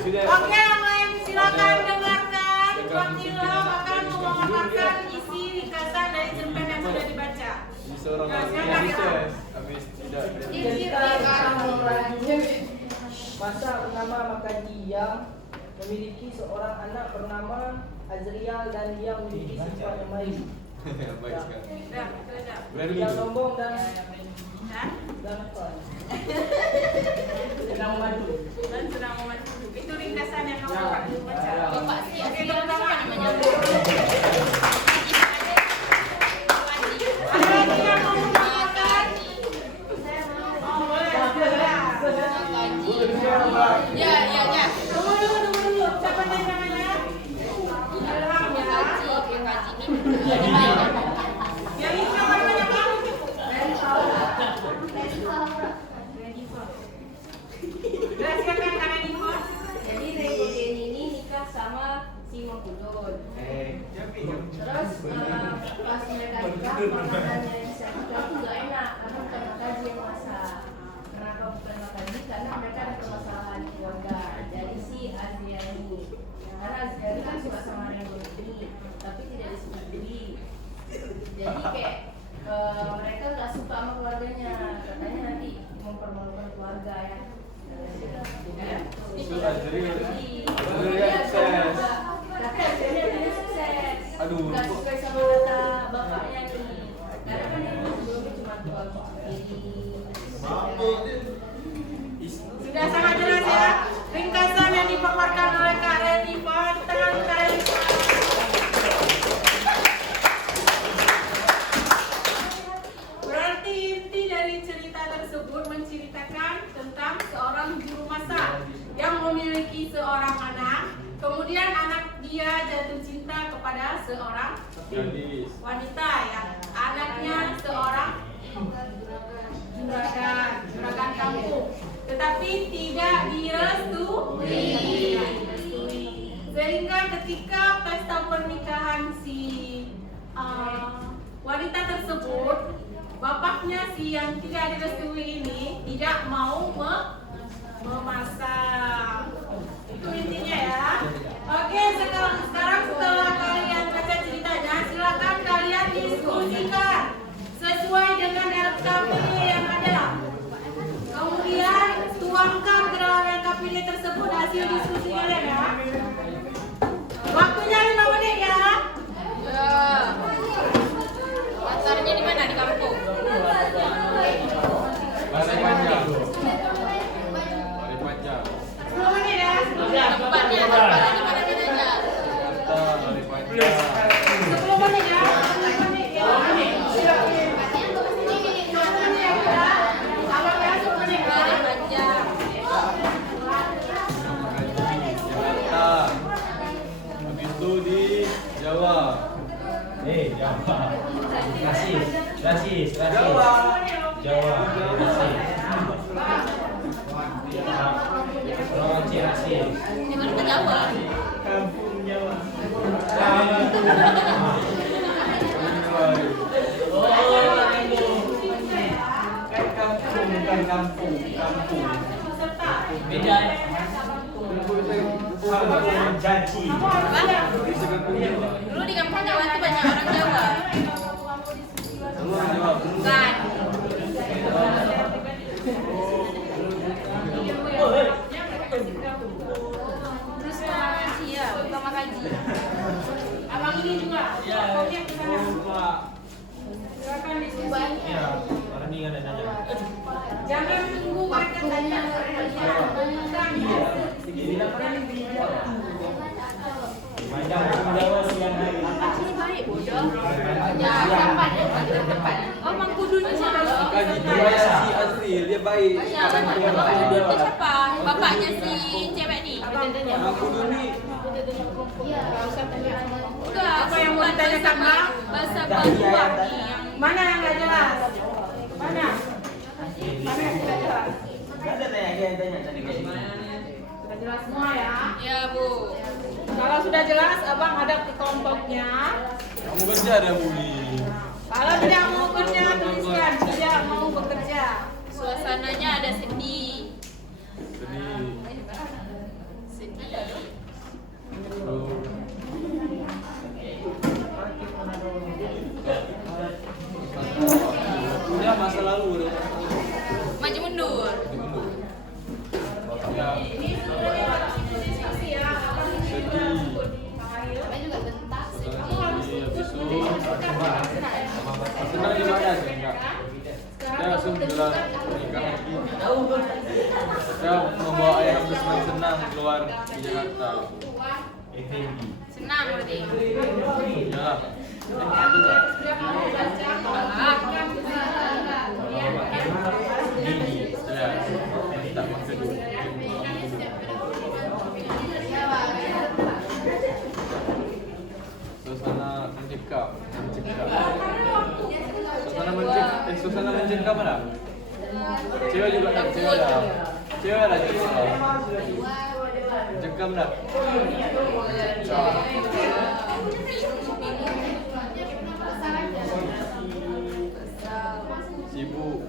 sudah. Oke, yang lain silakan dengarkan. Wakilo akan memaparkan isi ringkasan dari cerpen yang sudah dibaca. Jadi seorang Nah, laki yang silakan, sukses habis tidak. Masa bernama Makadi yang memiliki seorang anak bernama Azrial dan dia memiliki sifat yang baik. Baik sekali. Sudah, sudah. Berani Yang gitu. sombong dan Hah? apa? Sedang memadu. Dan sedang membantu. Itu ringkasan yang kamu akan baca. Bapak si Oke, Azril tepuk tangan. namanya. Ada lagi yang mau memaparkan? Oh, boleh. Ya. Tunggu dulu. Siapa namanya? Ilham ya. Kaji ini baik. Yang ini siapa namanya Bang? Silakan Kak Niko. Jadi Rekogen ini nikah sama si Mangkudun. Terus pas mereka nikah makanannya di sana itu nggak enak karena bukan Makaji yang masak. Kenapa bukan Makaji? Karena mereka ada permasalahan keluarga. Jadi si Azria ini, karena Azria ini kan suka sama Rengo Dwi, tapi tidak disuka Dwi. Jadi kayak mereka nggak suka sama keluarganya. Katanya nanti mempermalukan keluarga ya. Itu Azriel. Iya, Sukses. tapi Azriel dia sukses. Aduh, Nggak kok- sukses sama kata bapaknya nih. Karena kan dia sebelumnya cuma jual Sudah sangat jelas ya. Ringkasan yang dipaparkan oleh Kak Renifa di tangan Kak Renifa. Berarti inti dari cerita tersebut menceritakan tentang seorang juru masak yang memiliki seorang anak. Kemudian anak dia jatuh cinta kepada seorang Gadis. wanita yang anaknya seorang juragan kampung, tetapi tidak direstui. Sehingga ketika pesta pernikahan si wanita tersebut, bapaknya si yang tidak direstui ini tidak mau memasak. Itu intinya ya. Oke, sekarang setelah kalian baca ceritanya, silakan kalian diskusikan sesuai dengan LKP yang ada. diskusi kalian ya. Waktunya 5 menit ya. Pasarnya di mana? Di kampung. Balai Panjang. Balai Panjang. 10 menit ya. Tempatnya di mana aja? Jakarta, Balai Panjang. 10 menit ya. 10 menit ya. Sabar ya, 10 menit ya. Balai Panjang. Jakarta. Habis itu di Jawa. Jawa. Rasis. Jawa. Jawa. Rasis. Itu ke Jawa. Kampung Jawa. Kampung. Beda. Janji. Dulu di kampung Jawa itu banyak orang Jawa. Semua Jawa. Bukan. Terus kaji ya, utama kaji. Abang ini juga. Pokoknya ke sana. Silakan diskusi. Orang ini ada nanya. Jangan tunggu mereka tanya. Jawa siang hari. Ini baik bodoh. Ya, tempat ya, tempat. Oh, Mangkudunya siapa? Kaji dia si Azril, dia baik. Mangkudu itu siapa? Bapaknya si cewek nih. Mangkudu nih. Enggak, Apa yang mau ditanyakan, Bang? Bahasa Papua nih yang Mana yang nggak jelas? Mana? Mana yang tidak jelas? Ada tanya tadi ke sini. Sudah jelas semua ya. ya, Bu. Kalau sudah jelas, abang hadap ke kelompoknya. Kamu kerja ada Budi. Kalau tidak mau kerja, tuliskan tidak mau bekerja. Suasananya ada sedih. Sedih. Sedih ya, loh. Udah masa lalu udah. Maju mundur. Ya. Ini sebenarnya harus diskusi ya. Abang ini Sedih. Saya juga bentar. Sedih. Habis itu senang gimana sih enggak? Dia langsung bilang nikah lagi. Saya membawa ayah bersenang-senang keluar di Jakarta. Senang berarti. Iyalah. Ya. Tak maksud dulu. Suasana mencekam. Suasana mencekam mana? Cewek juga ada, cewek ada. Cewek ada juga. Mencekam dah. Sibuk.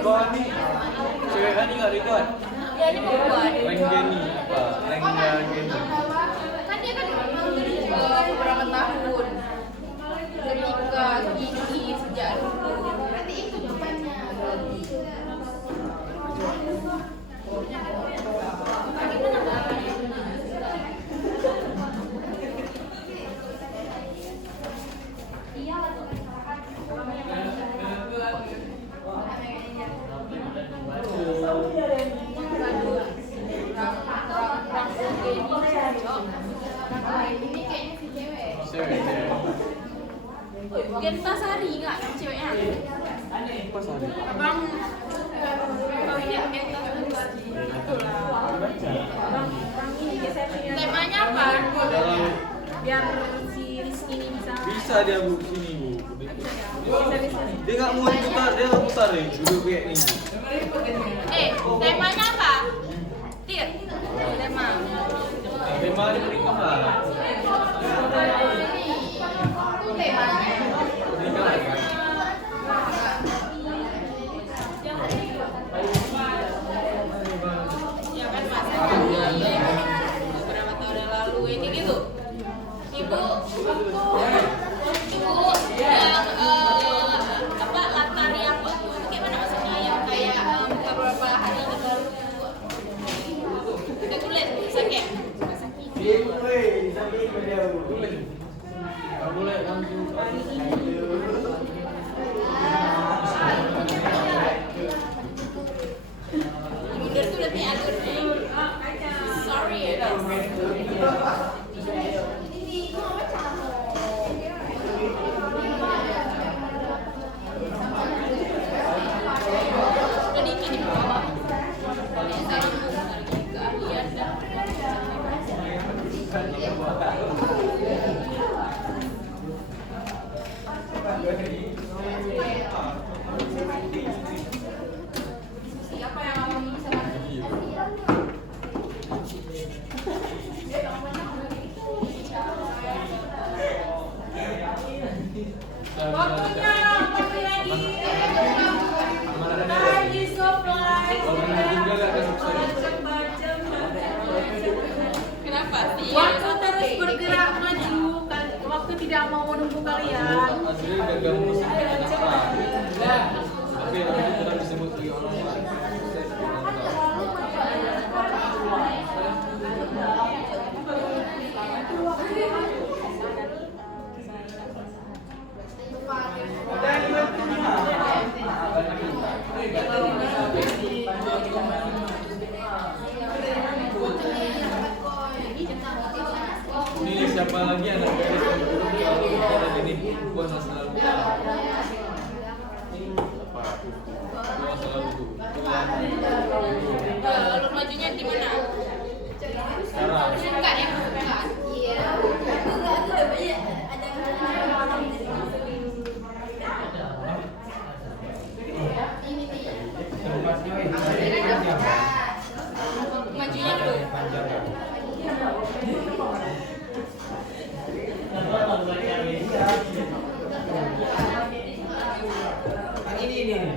Kau ni cewek ni nggak record? Ya, ini mau buat. Renggeni apa? Renggeni. Kan dia kan beberapa tahun. Ketika gigi sejak dulu. Berarti itu jawabannya. Ini kayaknya si cewek. Cewek. Genta Sari nggak yang ceweknya? Apa sorry? Abang Temanya apa? biar si Rizky ini bisa Bisa dia bu sini bu. Dia nggak mau putar, dia nggak putar nih. Duduk kayak ini. Temanya apa? Tir. Tema. Tema dia menikah lah. Temanya. Menikah lah. gitu. Ibu yang apa latar yang waktu itu gimana maksudnya yang kayak beberapa hari yang lalu udah kulit sakit. Nggak boleh langsung. Mundur tuh lebih atur nih. Sorry ya guys. Jadi ini bawah. Saya keahlian dan siapa yang ngomong sama waktunya pergi lagi. Lagi supply. Kenapa sih? Waktu terus bergerak maju, waktu tidak mau menunggu kalian. Aslinya udah gak musik tapi nanti kita disebut lagi orang lain. Ini siapa lagi anak gadis yang buruk kalau bicara gini puasa selalu apa? Puasa selalu. Alur majunya di mana? Sekarang. Bukan ya? Bukan. Iya. Majunya dulu. Iya.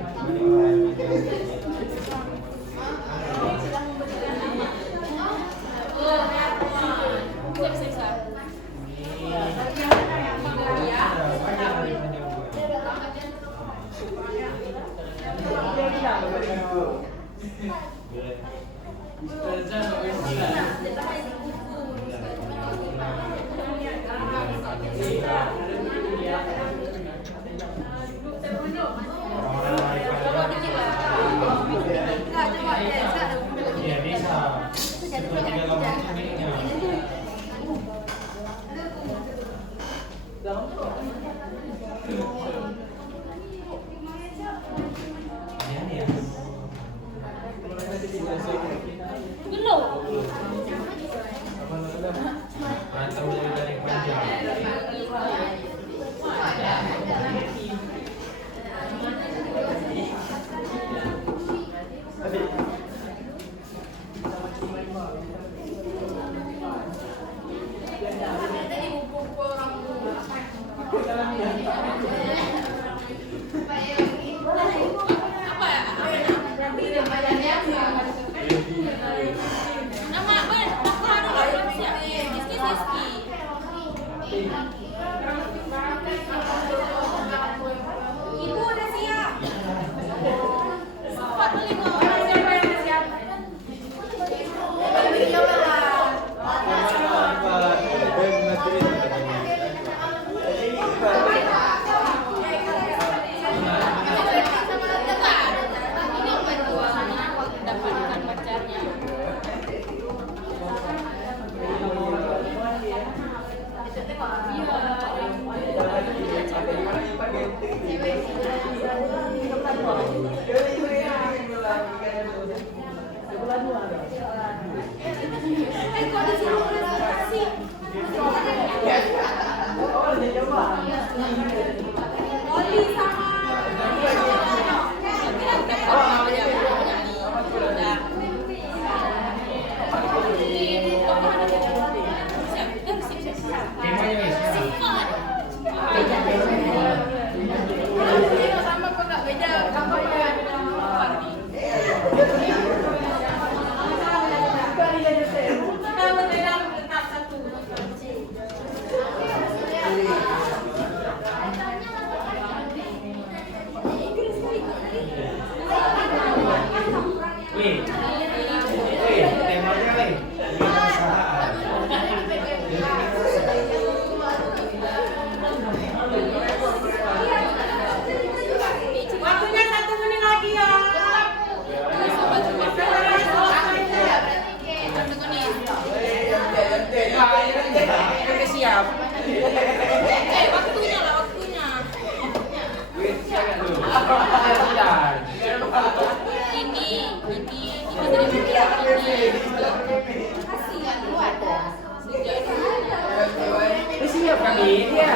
diam. Waktunya lah, waktunya. Kasihan lu ada. Siap kami dia.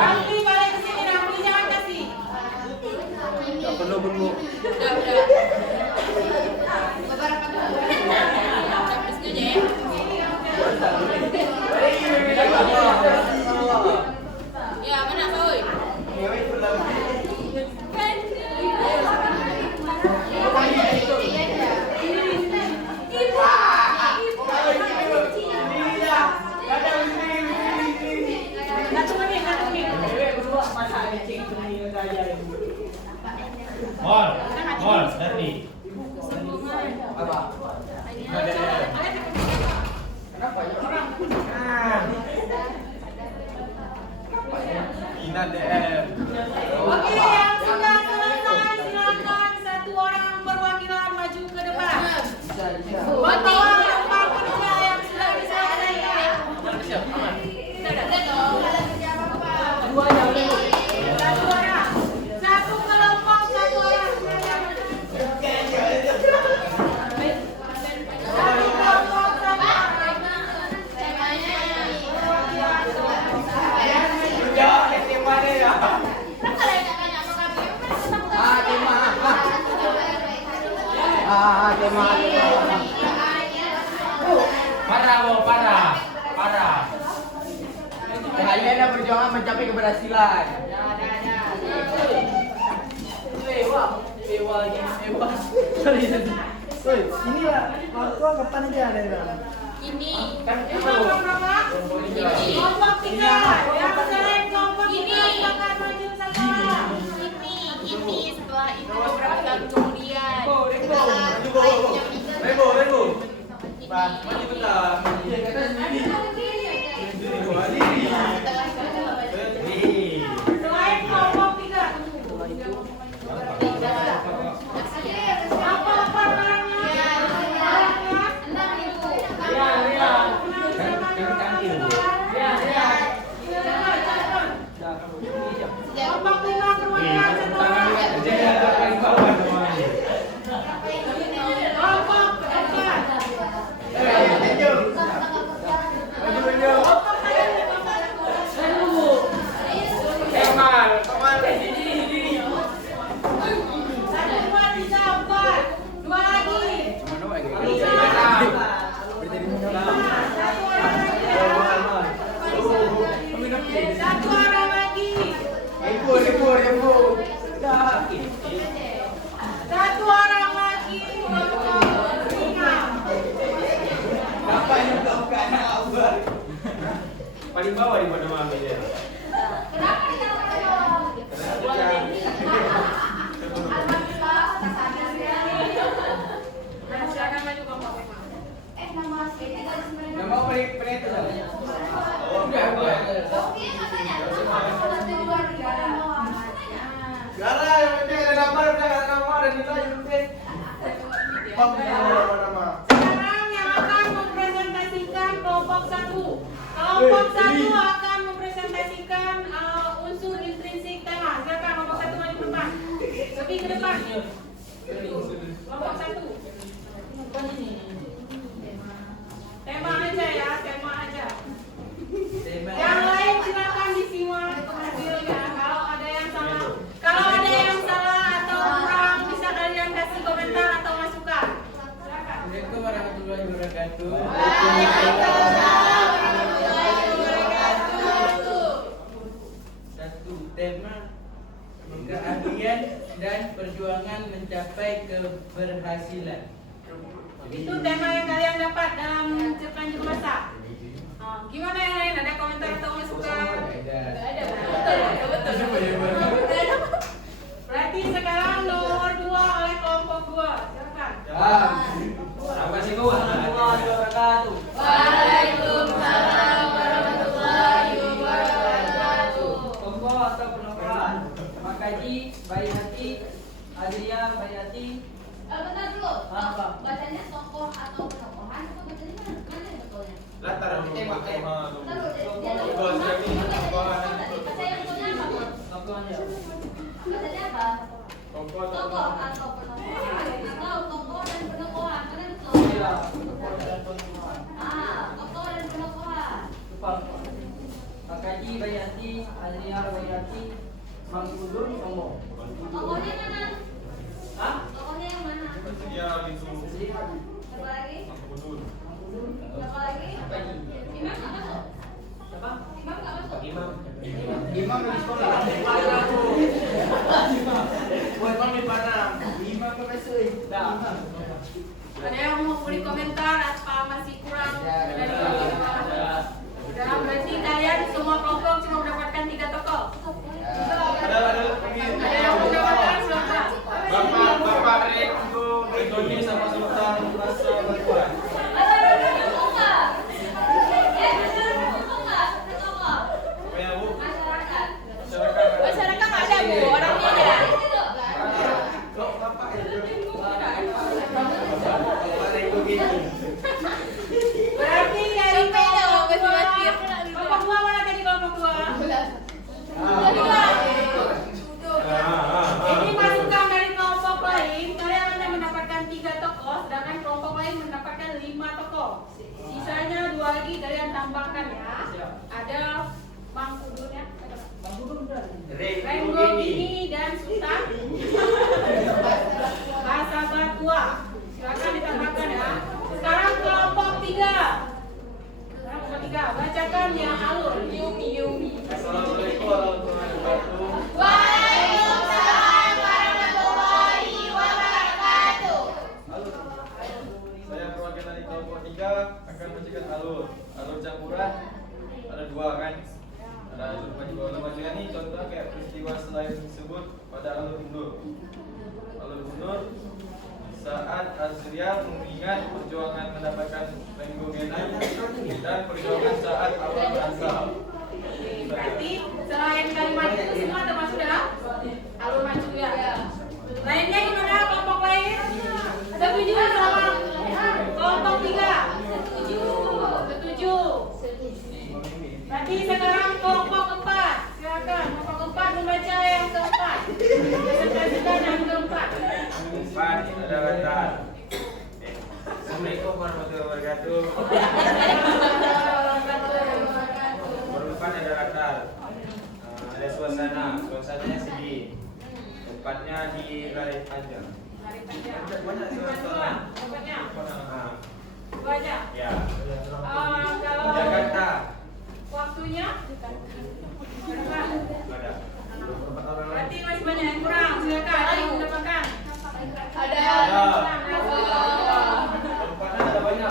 Rafli balik ke sini, Rafli jangan kasih. Penuh. Udah. Beberapa dulu. Ya, mana Soy? Satu menit. Berdua masa cek ini aja. Mol, tadi. Apa? Kenapa ya? Ina DM. Oke, yang sudah selesai silakan satu orang perwakilan maju ke depan. Bisa. Bawa lempar kerja yang sudah diselesaikan. Dua jam dulu. Satu orang. Satu kelompok, satu orang. Satu kelompok, satu orang. Tema. Parah. Kalian berjuang mencapai keberhasilan. Inilah waktu kapan aja ada yang Ini berapa? Kelompok tiga. Yang selain kelompok tiga silakan maju satu orang. Ini setelah itu beberapa tahun kemudian. Rebo. Maju bentar. Selain kelompok tiga. Apa barangnya? Kelompok tiga perwakilan satu orang. Kelompok empat. Satu, dua, tiga, empat. Dua lagi. Satu orang lagi. Satu orang lagi. Paling bawah di mana ambilnya? Kenapa Silakan maju kelompok lima. nama aslinya dari sebenarnya. Nama peneta saja. Oke, makanya. Satu luar negara. Gara yang penting ada nama dan nilai yang penting. Nama. Sekarang yang akan mempresentasikan kelompok satu. Kelompok satu akan mempresentasikan unsur intrinsik tema. Silakan kelompok satu maju ke depan. Lebih ke depan. Kelompok satu. Tema aja ya, tema aja. Yang lain silakan disimak hasilnya. Kalau ada yang salah atau kurang bisa kalian kasih komentar atau masukan. Silakan. Assalamualaikum warahmatullahi wabarakatuh. Satu tema keahlian dan perjuangan mencapai keberhasilan. Itu tema yang kalian dapat dalam cerpen juga masak. Gimana yang lain? Ada komentar atau masukan? Berarti sekarang nomor 2 oleh kelompok 2. Silakan. Apa sih kau? Waalaikumsalam warahmatullahi wabarakatuh. Tokoh atau penokohan? Makaji, Bayi Hati, Adria, Bayi Hati. Bentar dulu. Apa? Bacanya tokoh atau penokohan atau bacanya mana? Bahasanya apa? Tokoh atau penokohan atau tokoh dan penokohan, karena betul. Iya, tokoh dan penokohan. Tokoh dan penokohan. Makaji, Bayati, Azrial, Bayati, Mang Kudun, ngomong. Tokohnya mana? Hah? Tokohnya yang mana? Azrial, Siapa lagi? Mang Kudun, Siapa lagi? Makaji. Imam nggak masuk? Siapa? Imam nggak masuk? Imam di sekolah. Buat kami panam. Imam ke mesej. Ada yang mau beri komentar apa masih kurang dari kelompok? Sudah, berarti kalian semua kelompok cuma mendapatkan 3 tokoh. Ada Ada yang mendapatkan berapa? Bapak Rekoni sama Sultan Rasa Batuan. Ada tokoh nggak? Ada tokoh nggak? Ada tokoh. Apa ya, Bu? Masyarakat. Masyarakat nggak ada, Bu, orangnya ada. Kok bapak itu? Bapak Rekoni. Berarti dari kelompok 2. Kelompok 2 mana tadi kelompok 2? Ini masukan dari kelompok lain, kalian hanya mendapatkan 3 tokoh, sedangkan kelompok lain mendapatkan 5 tokoh. Sisanya 2 lagi kalian tambahkan ya. Ada Mang Kudun ya. Mang Kudun benar. Renggo Gini dan Sultan Bahasa Batua. Silakan ditambahkan ya. Sekarang kelompok 3. Kelompok 3, bacakan yang alur. Yumi. Assalamualaikum warahmatullahi wabarakatuh. Waalaikumsalam warahmatullahi wabarakatuh. Saya perwakilan dari kelompok 3 akan membacakan alur campuran. Ada 2 kan? Ada alur majuan ini contoh kayak peristiwa selain tersebut pada alur mundur. Alur mundur saat Azrial mengingat perjuangan mendapatkan Renggo Geni dan perjuangan saat awal berasal. Berarti selain kalimat itu semua termasuk dalam alur maju ya. Lainnya gimana kelompok lain? Setuju sama kelompok 3? Setuju. Berarti sekarang kelompok 4. Silakan kelompok 4 membaca yang keempat. Presentasikan yang keempat. 4 ada latar. Assalamualaikum warahmatullahi wabarakatuh. Berempat ada latar. Ada suasananya sedih. Tempatnya di Lari Panjang. Banyak Tempatnya. Nah, Dua aja. ya. Kalau Jakarta waktunya berapa? ada. Berarti masih banyak yang kurang. Silakan ada yang mendapatkan. Ada. Tempatnya ada banyak.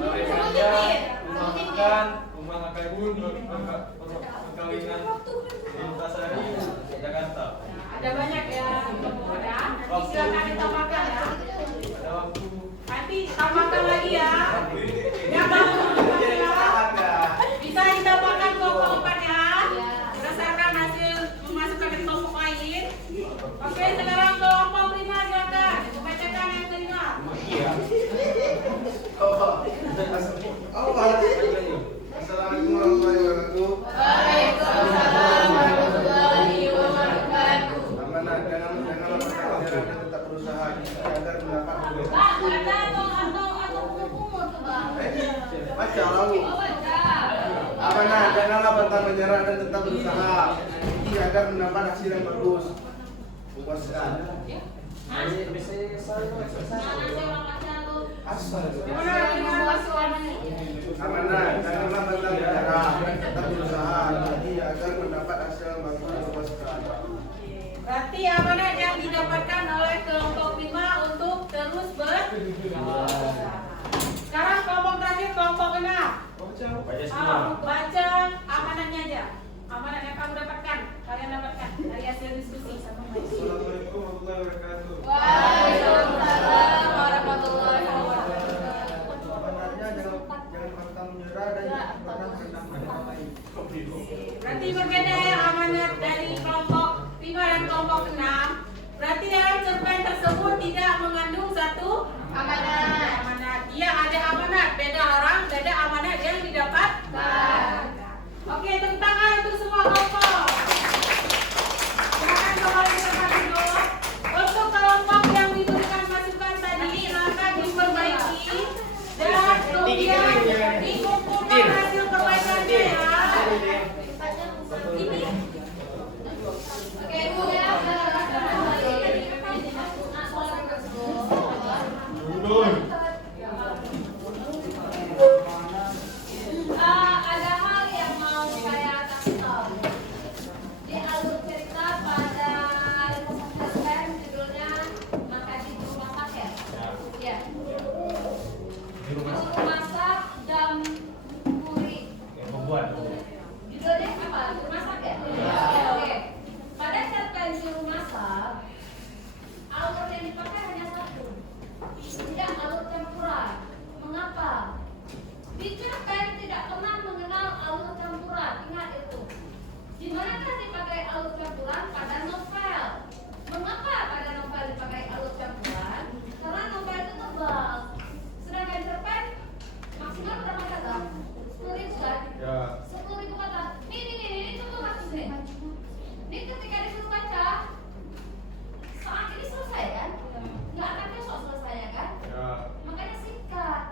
Lari Panjang, rumah makan, rumah makan perkawinan Lintasari, Jakarta. Ada banyak ya. Nanti silakan ditambahkan ya. Ada waktu. Nanti tambahkan lagi ya. Yang bisa ditambahkan kelompok 4 ya. Berdasarkan hasil memasukkan ke kelompok lain. Oke, sekarang kelompok 5 silakan. Bacakan yang kelima. Assalamualaikum warahmatullahi wabarakatuh. Waalaikumsalam warahmatullahi wabarakatuh. Amanah jangan pelajaran dan tetap berusaha agar mendapat duit. Bang, ada atau umur tuh bang. Baca lalu. Oh baca. Amanah janganlah pantang menyerah dan tetap berusaha agar mendapat hasil yang bagus. Puaskan. Mana sih orang baca tuh? Asal. Gimana dengan suaranya? Amanah janganlah pantang menyerah dan tetap berusaha agar mendapat hasil yang bagus. Puaskan. Berarti amanat yang didapatkan oleh kelompok 5 untuk terus Sekarang kelompok terakhir kelompok 6. Baca semua. Baca amanatnya aja. Amanat yang kamu dapatkan, kalian dapatkan dari hasil diskusi sama Mas. Assalamualaikum warahmatullahi wabarakatuh. Waalaikumsalam warahmatullahi wabarakatuh. Amanahnya jangan pantang menyerah dan jangan pernah merendahkan orang lain. Berarti berbeda ya amanat dari kelompok 5 dan kelompok 6. Berarti dalam cerpen tersebut tidak mengandung satu Amanat. Dia ada amanat, beda orang, beda amanat suruh masak jam kuring. Judulnya apa? Suruh masak ya? Oke. Pada cerpen suruh masak, alur yang dipakai hanya satu. Tidak alur campuran. Mengapa? Di cerpen tidak pernah mengenal alur campuran. Ingat itu. Di manakah dipakai alur campuran? Pada novel. Mengapa pada novel dipakai alur campuran? Karena novel itu tebal. Sedangkan cerpen maksimal berapa kata? 10.000 kan? Ya. 10.000 kata. Ini contoh kasus nih. Ini ketika disuruh baca, saat ini selesai kan? Nggak akan besok selesai ya kan? Ya. Makanya singkat.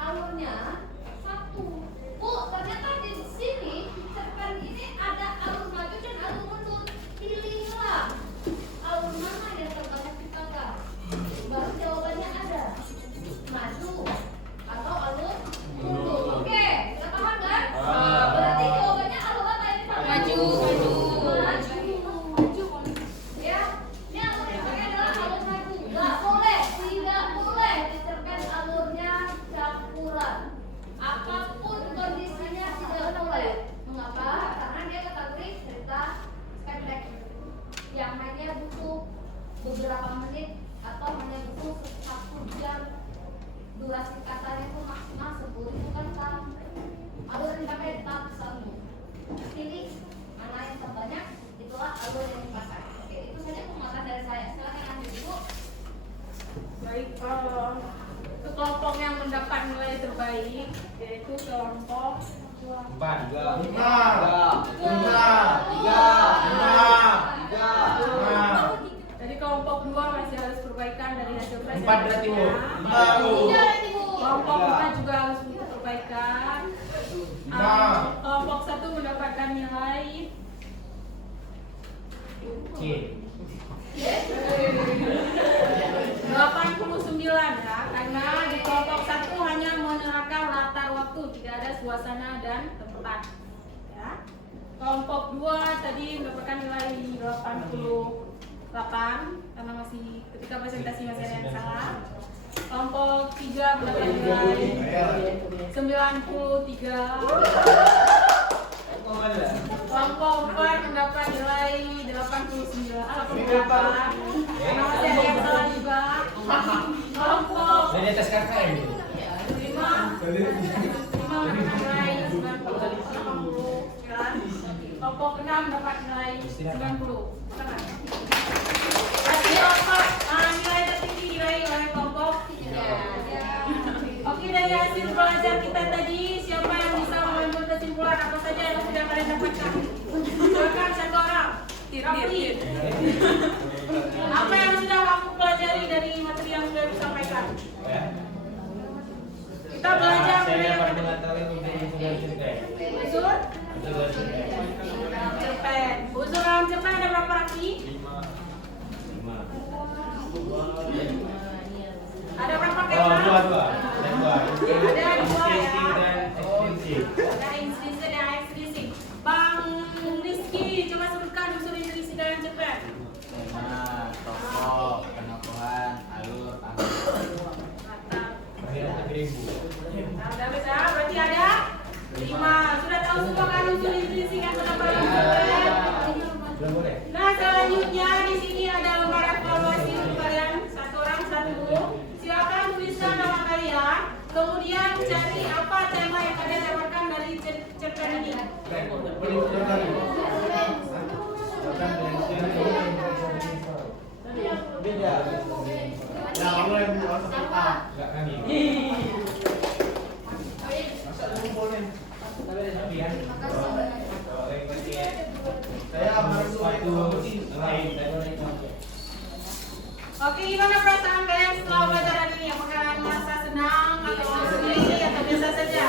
Alurnya satu. Bu, ternyata di sini cerpen ini ada alur maju dan alur mundur. Pilihlah alur mana yang terbanyak dipakai. Baru jawabannya ada. Maju atau alur mundur. Oke, sudah paham kan? Berarti jawabannya alur apa yang dipakai? Maju. Ya, ini alur yang dipakai adalah alur maju. Tidak boleh di cerpen alurnya campuran. Apapun kondisinya tidak boleh. Mengapa? Karena dia kategori cerita pendek yang hanya butuh beberapa menit atau hanya butuh 1 jam. Durasi katanya itu maksimal 10.000 kata. Alur yang dipakai tetap satu. Pilih mana yang terbanyak, itulah alur yang dipakai. Oke, itu saja penguatan dari saya. Silakan lanjut dulu. Baik, untuk kelompok yang mendapat nilai terbaik yaitu kelompok 4. 5. Jadi kelompok 2 masih harus perbaikan dari hasil presentasinya. 4 berarti, Bu. Iya, Bu. Kelompok 4 juga harus untuk perbaikan. Kelompok 1 mendapatkan nilai C. 89 ya, karena di kelompok 1 hanya menerangkan latar waktu, tidak ada suasana dan tempat. Ya. Kelompok 2 tadi mendapatkan nilai 88 karena masih ketika presentasi masih ada yang salah. Kelompok 3 mendapatkan nilai 93. Kelompok 4 mendapat nilai 88 karena masih ada yang salah juga. Kelompok Dari atas KKM. 5 mendapat nilai 80. Kelompok 6 mendapat nilai 90. Berarti kelompok nilai tertinggi diraih oleh kelompok 3. Oke, dari hasil belajar kita tadi, siapa yang bisa mengambil kesimpulan apa saja yang sudah kalian dapatkan? Silakan satu orang. Rapi. Apa yang sudah kamu pelajari dari materi yang sudah disampaikan? Kita belajar Saya mengenai pernah mengetahui unsur cerpen. Unsur dalam cerpen ada berapa lagi? 5. Ada berapa Oh, tema? 2. Ada 2. Ada 2 ya. Dan ekstensif. Ada inspirasi dan ekstrisik. Bang Rizky, coba sebutkan unsur inspirasi dalam cerpen. Tema, tokoh, penokohan, alur, Mantap. Akhirnya 3.000. Nah, bisa, berarti ada 5. Sudah tahu semua kan unsur inspirasi yang kenapa dalam cerpen? Belum boleh. Nah, selanjutnya di sini ada lembar evaluasi untuk kalian, satu orang satu buku. Silakan tuliskan nama kalian, kemudian cari apa tema yang kalian dapatkan dari cerpen ini. Beda. Nah, kamu yang buat apa? Enggak kami. Masa ngumpulin? Saya Oke, gimana perasaan kalian setelah belajar hari ini? Apakah kalian merasa senang atau sedih atau biasa saja?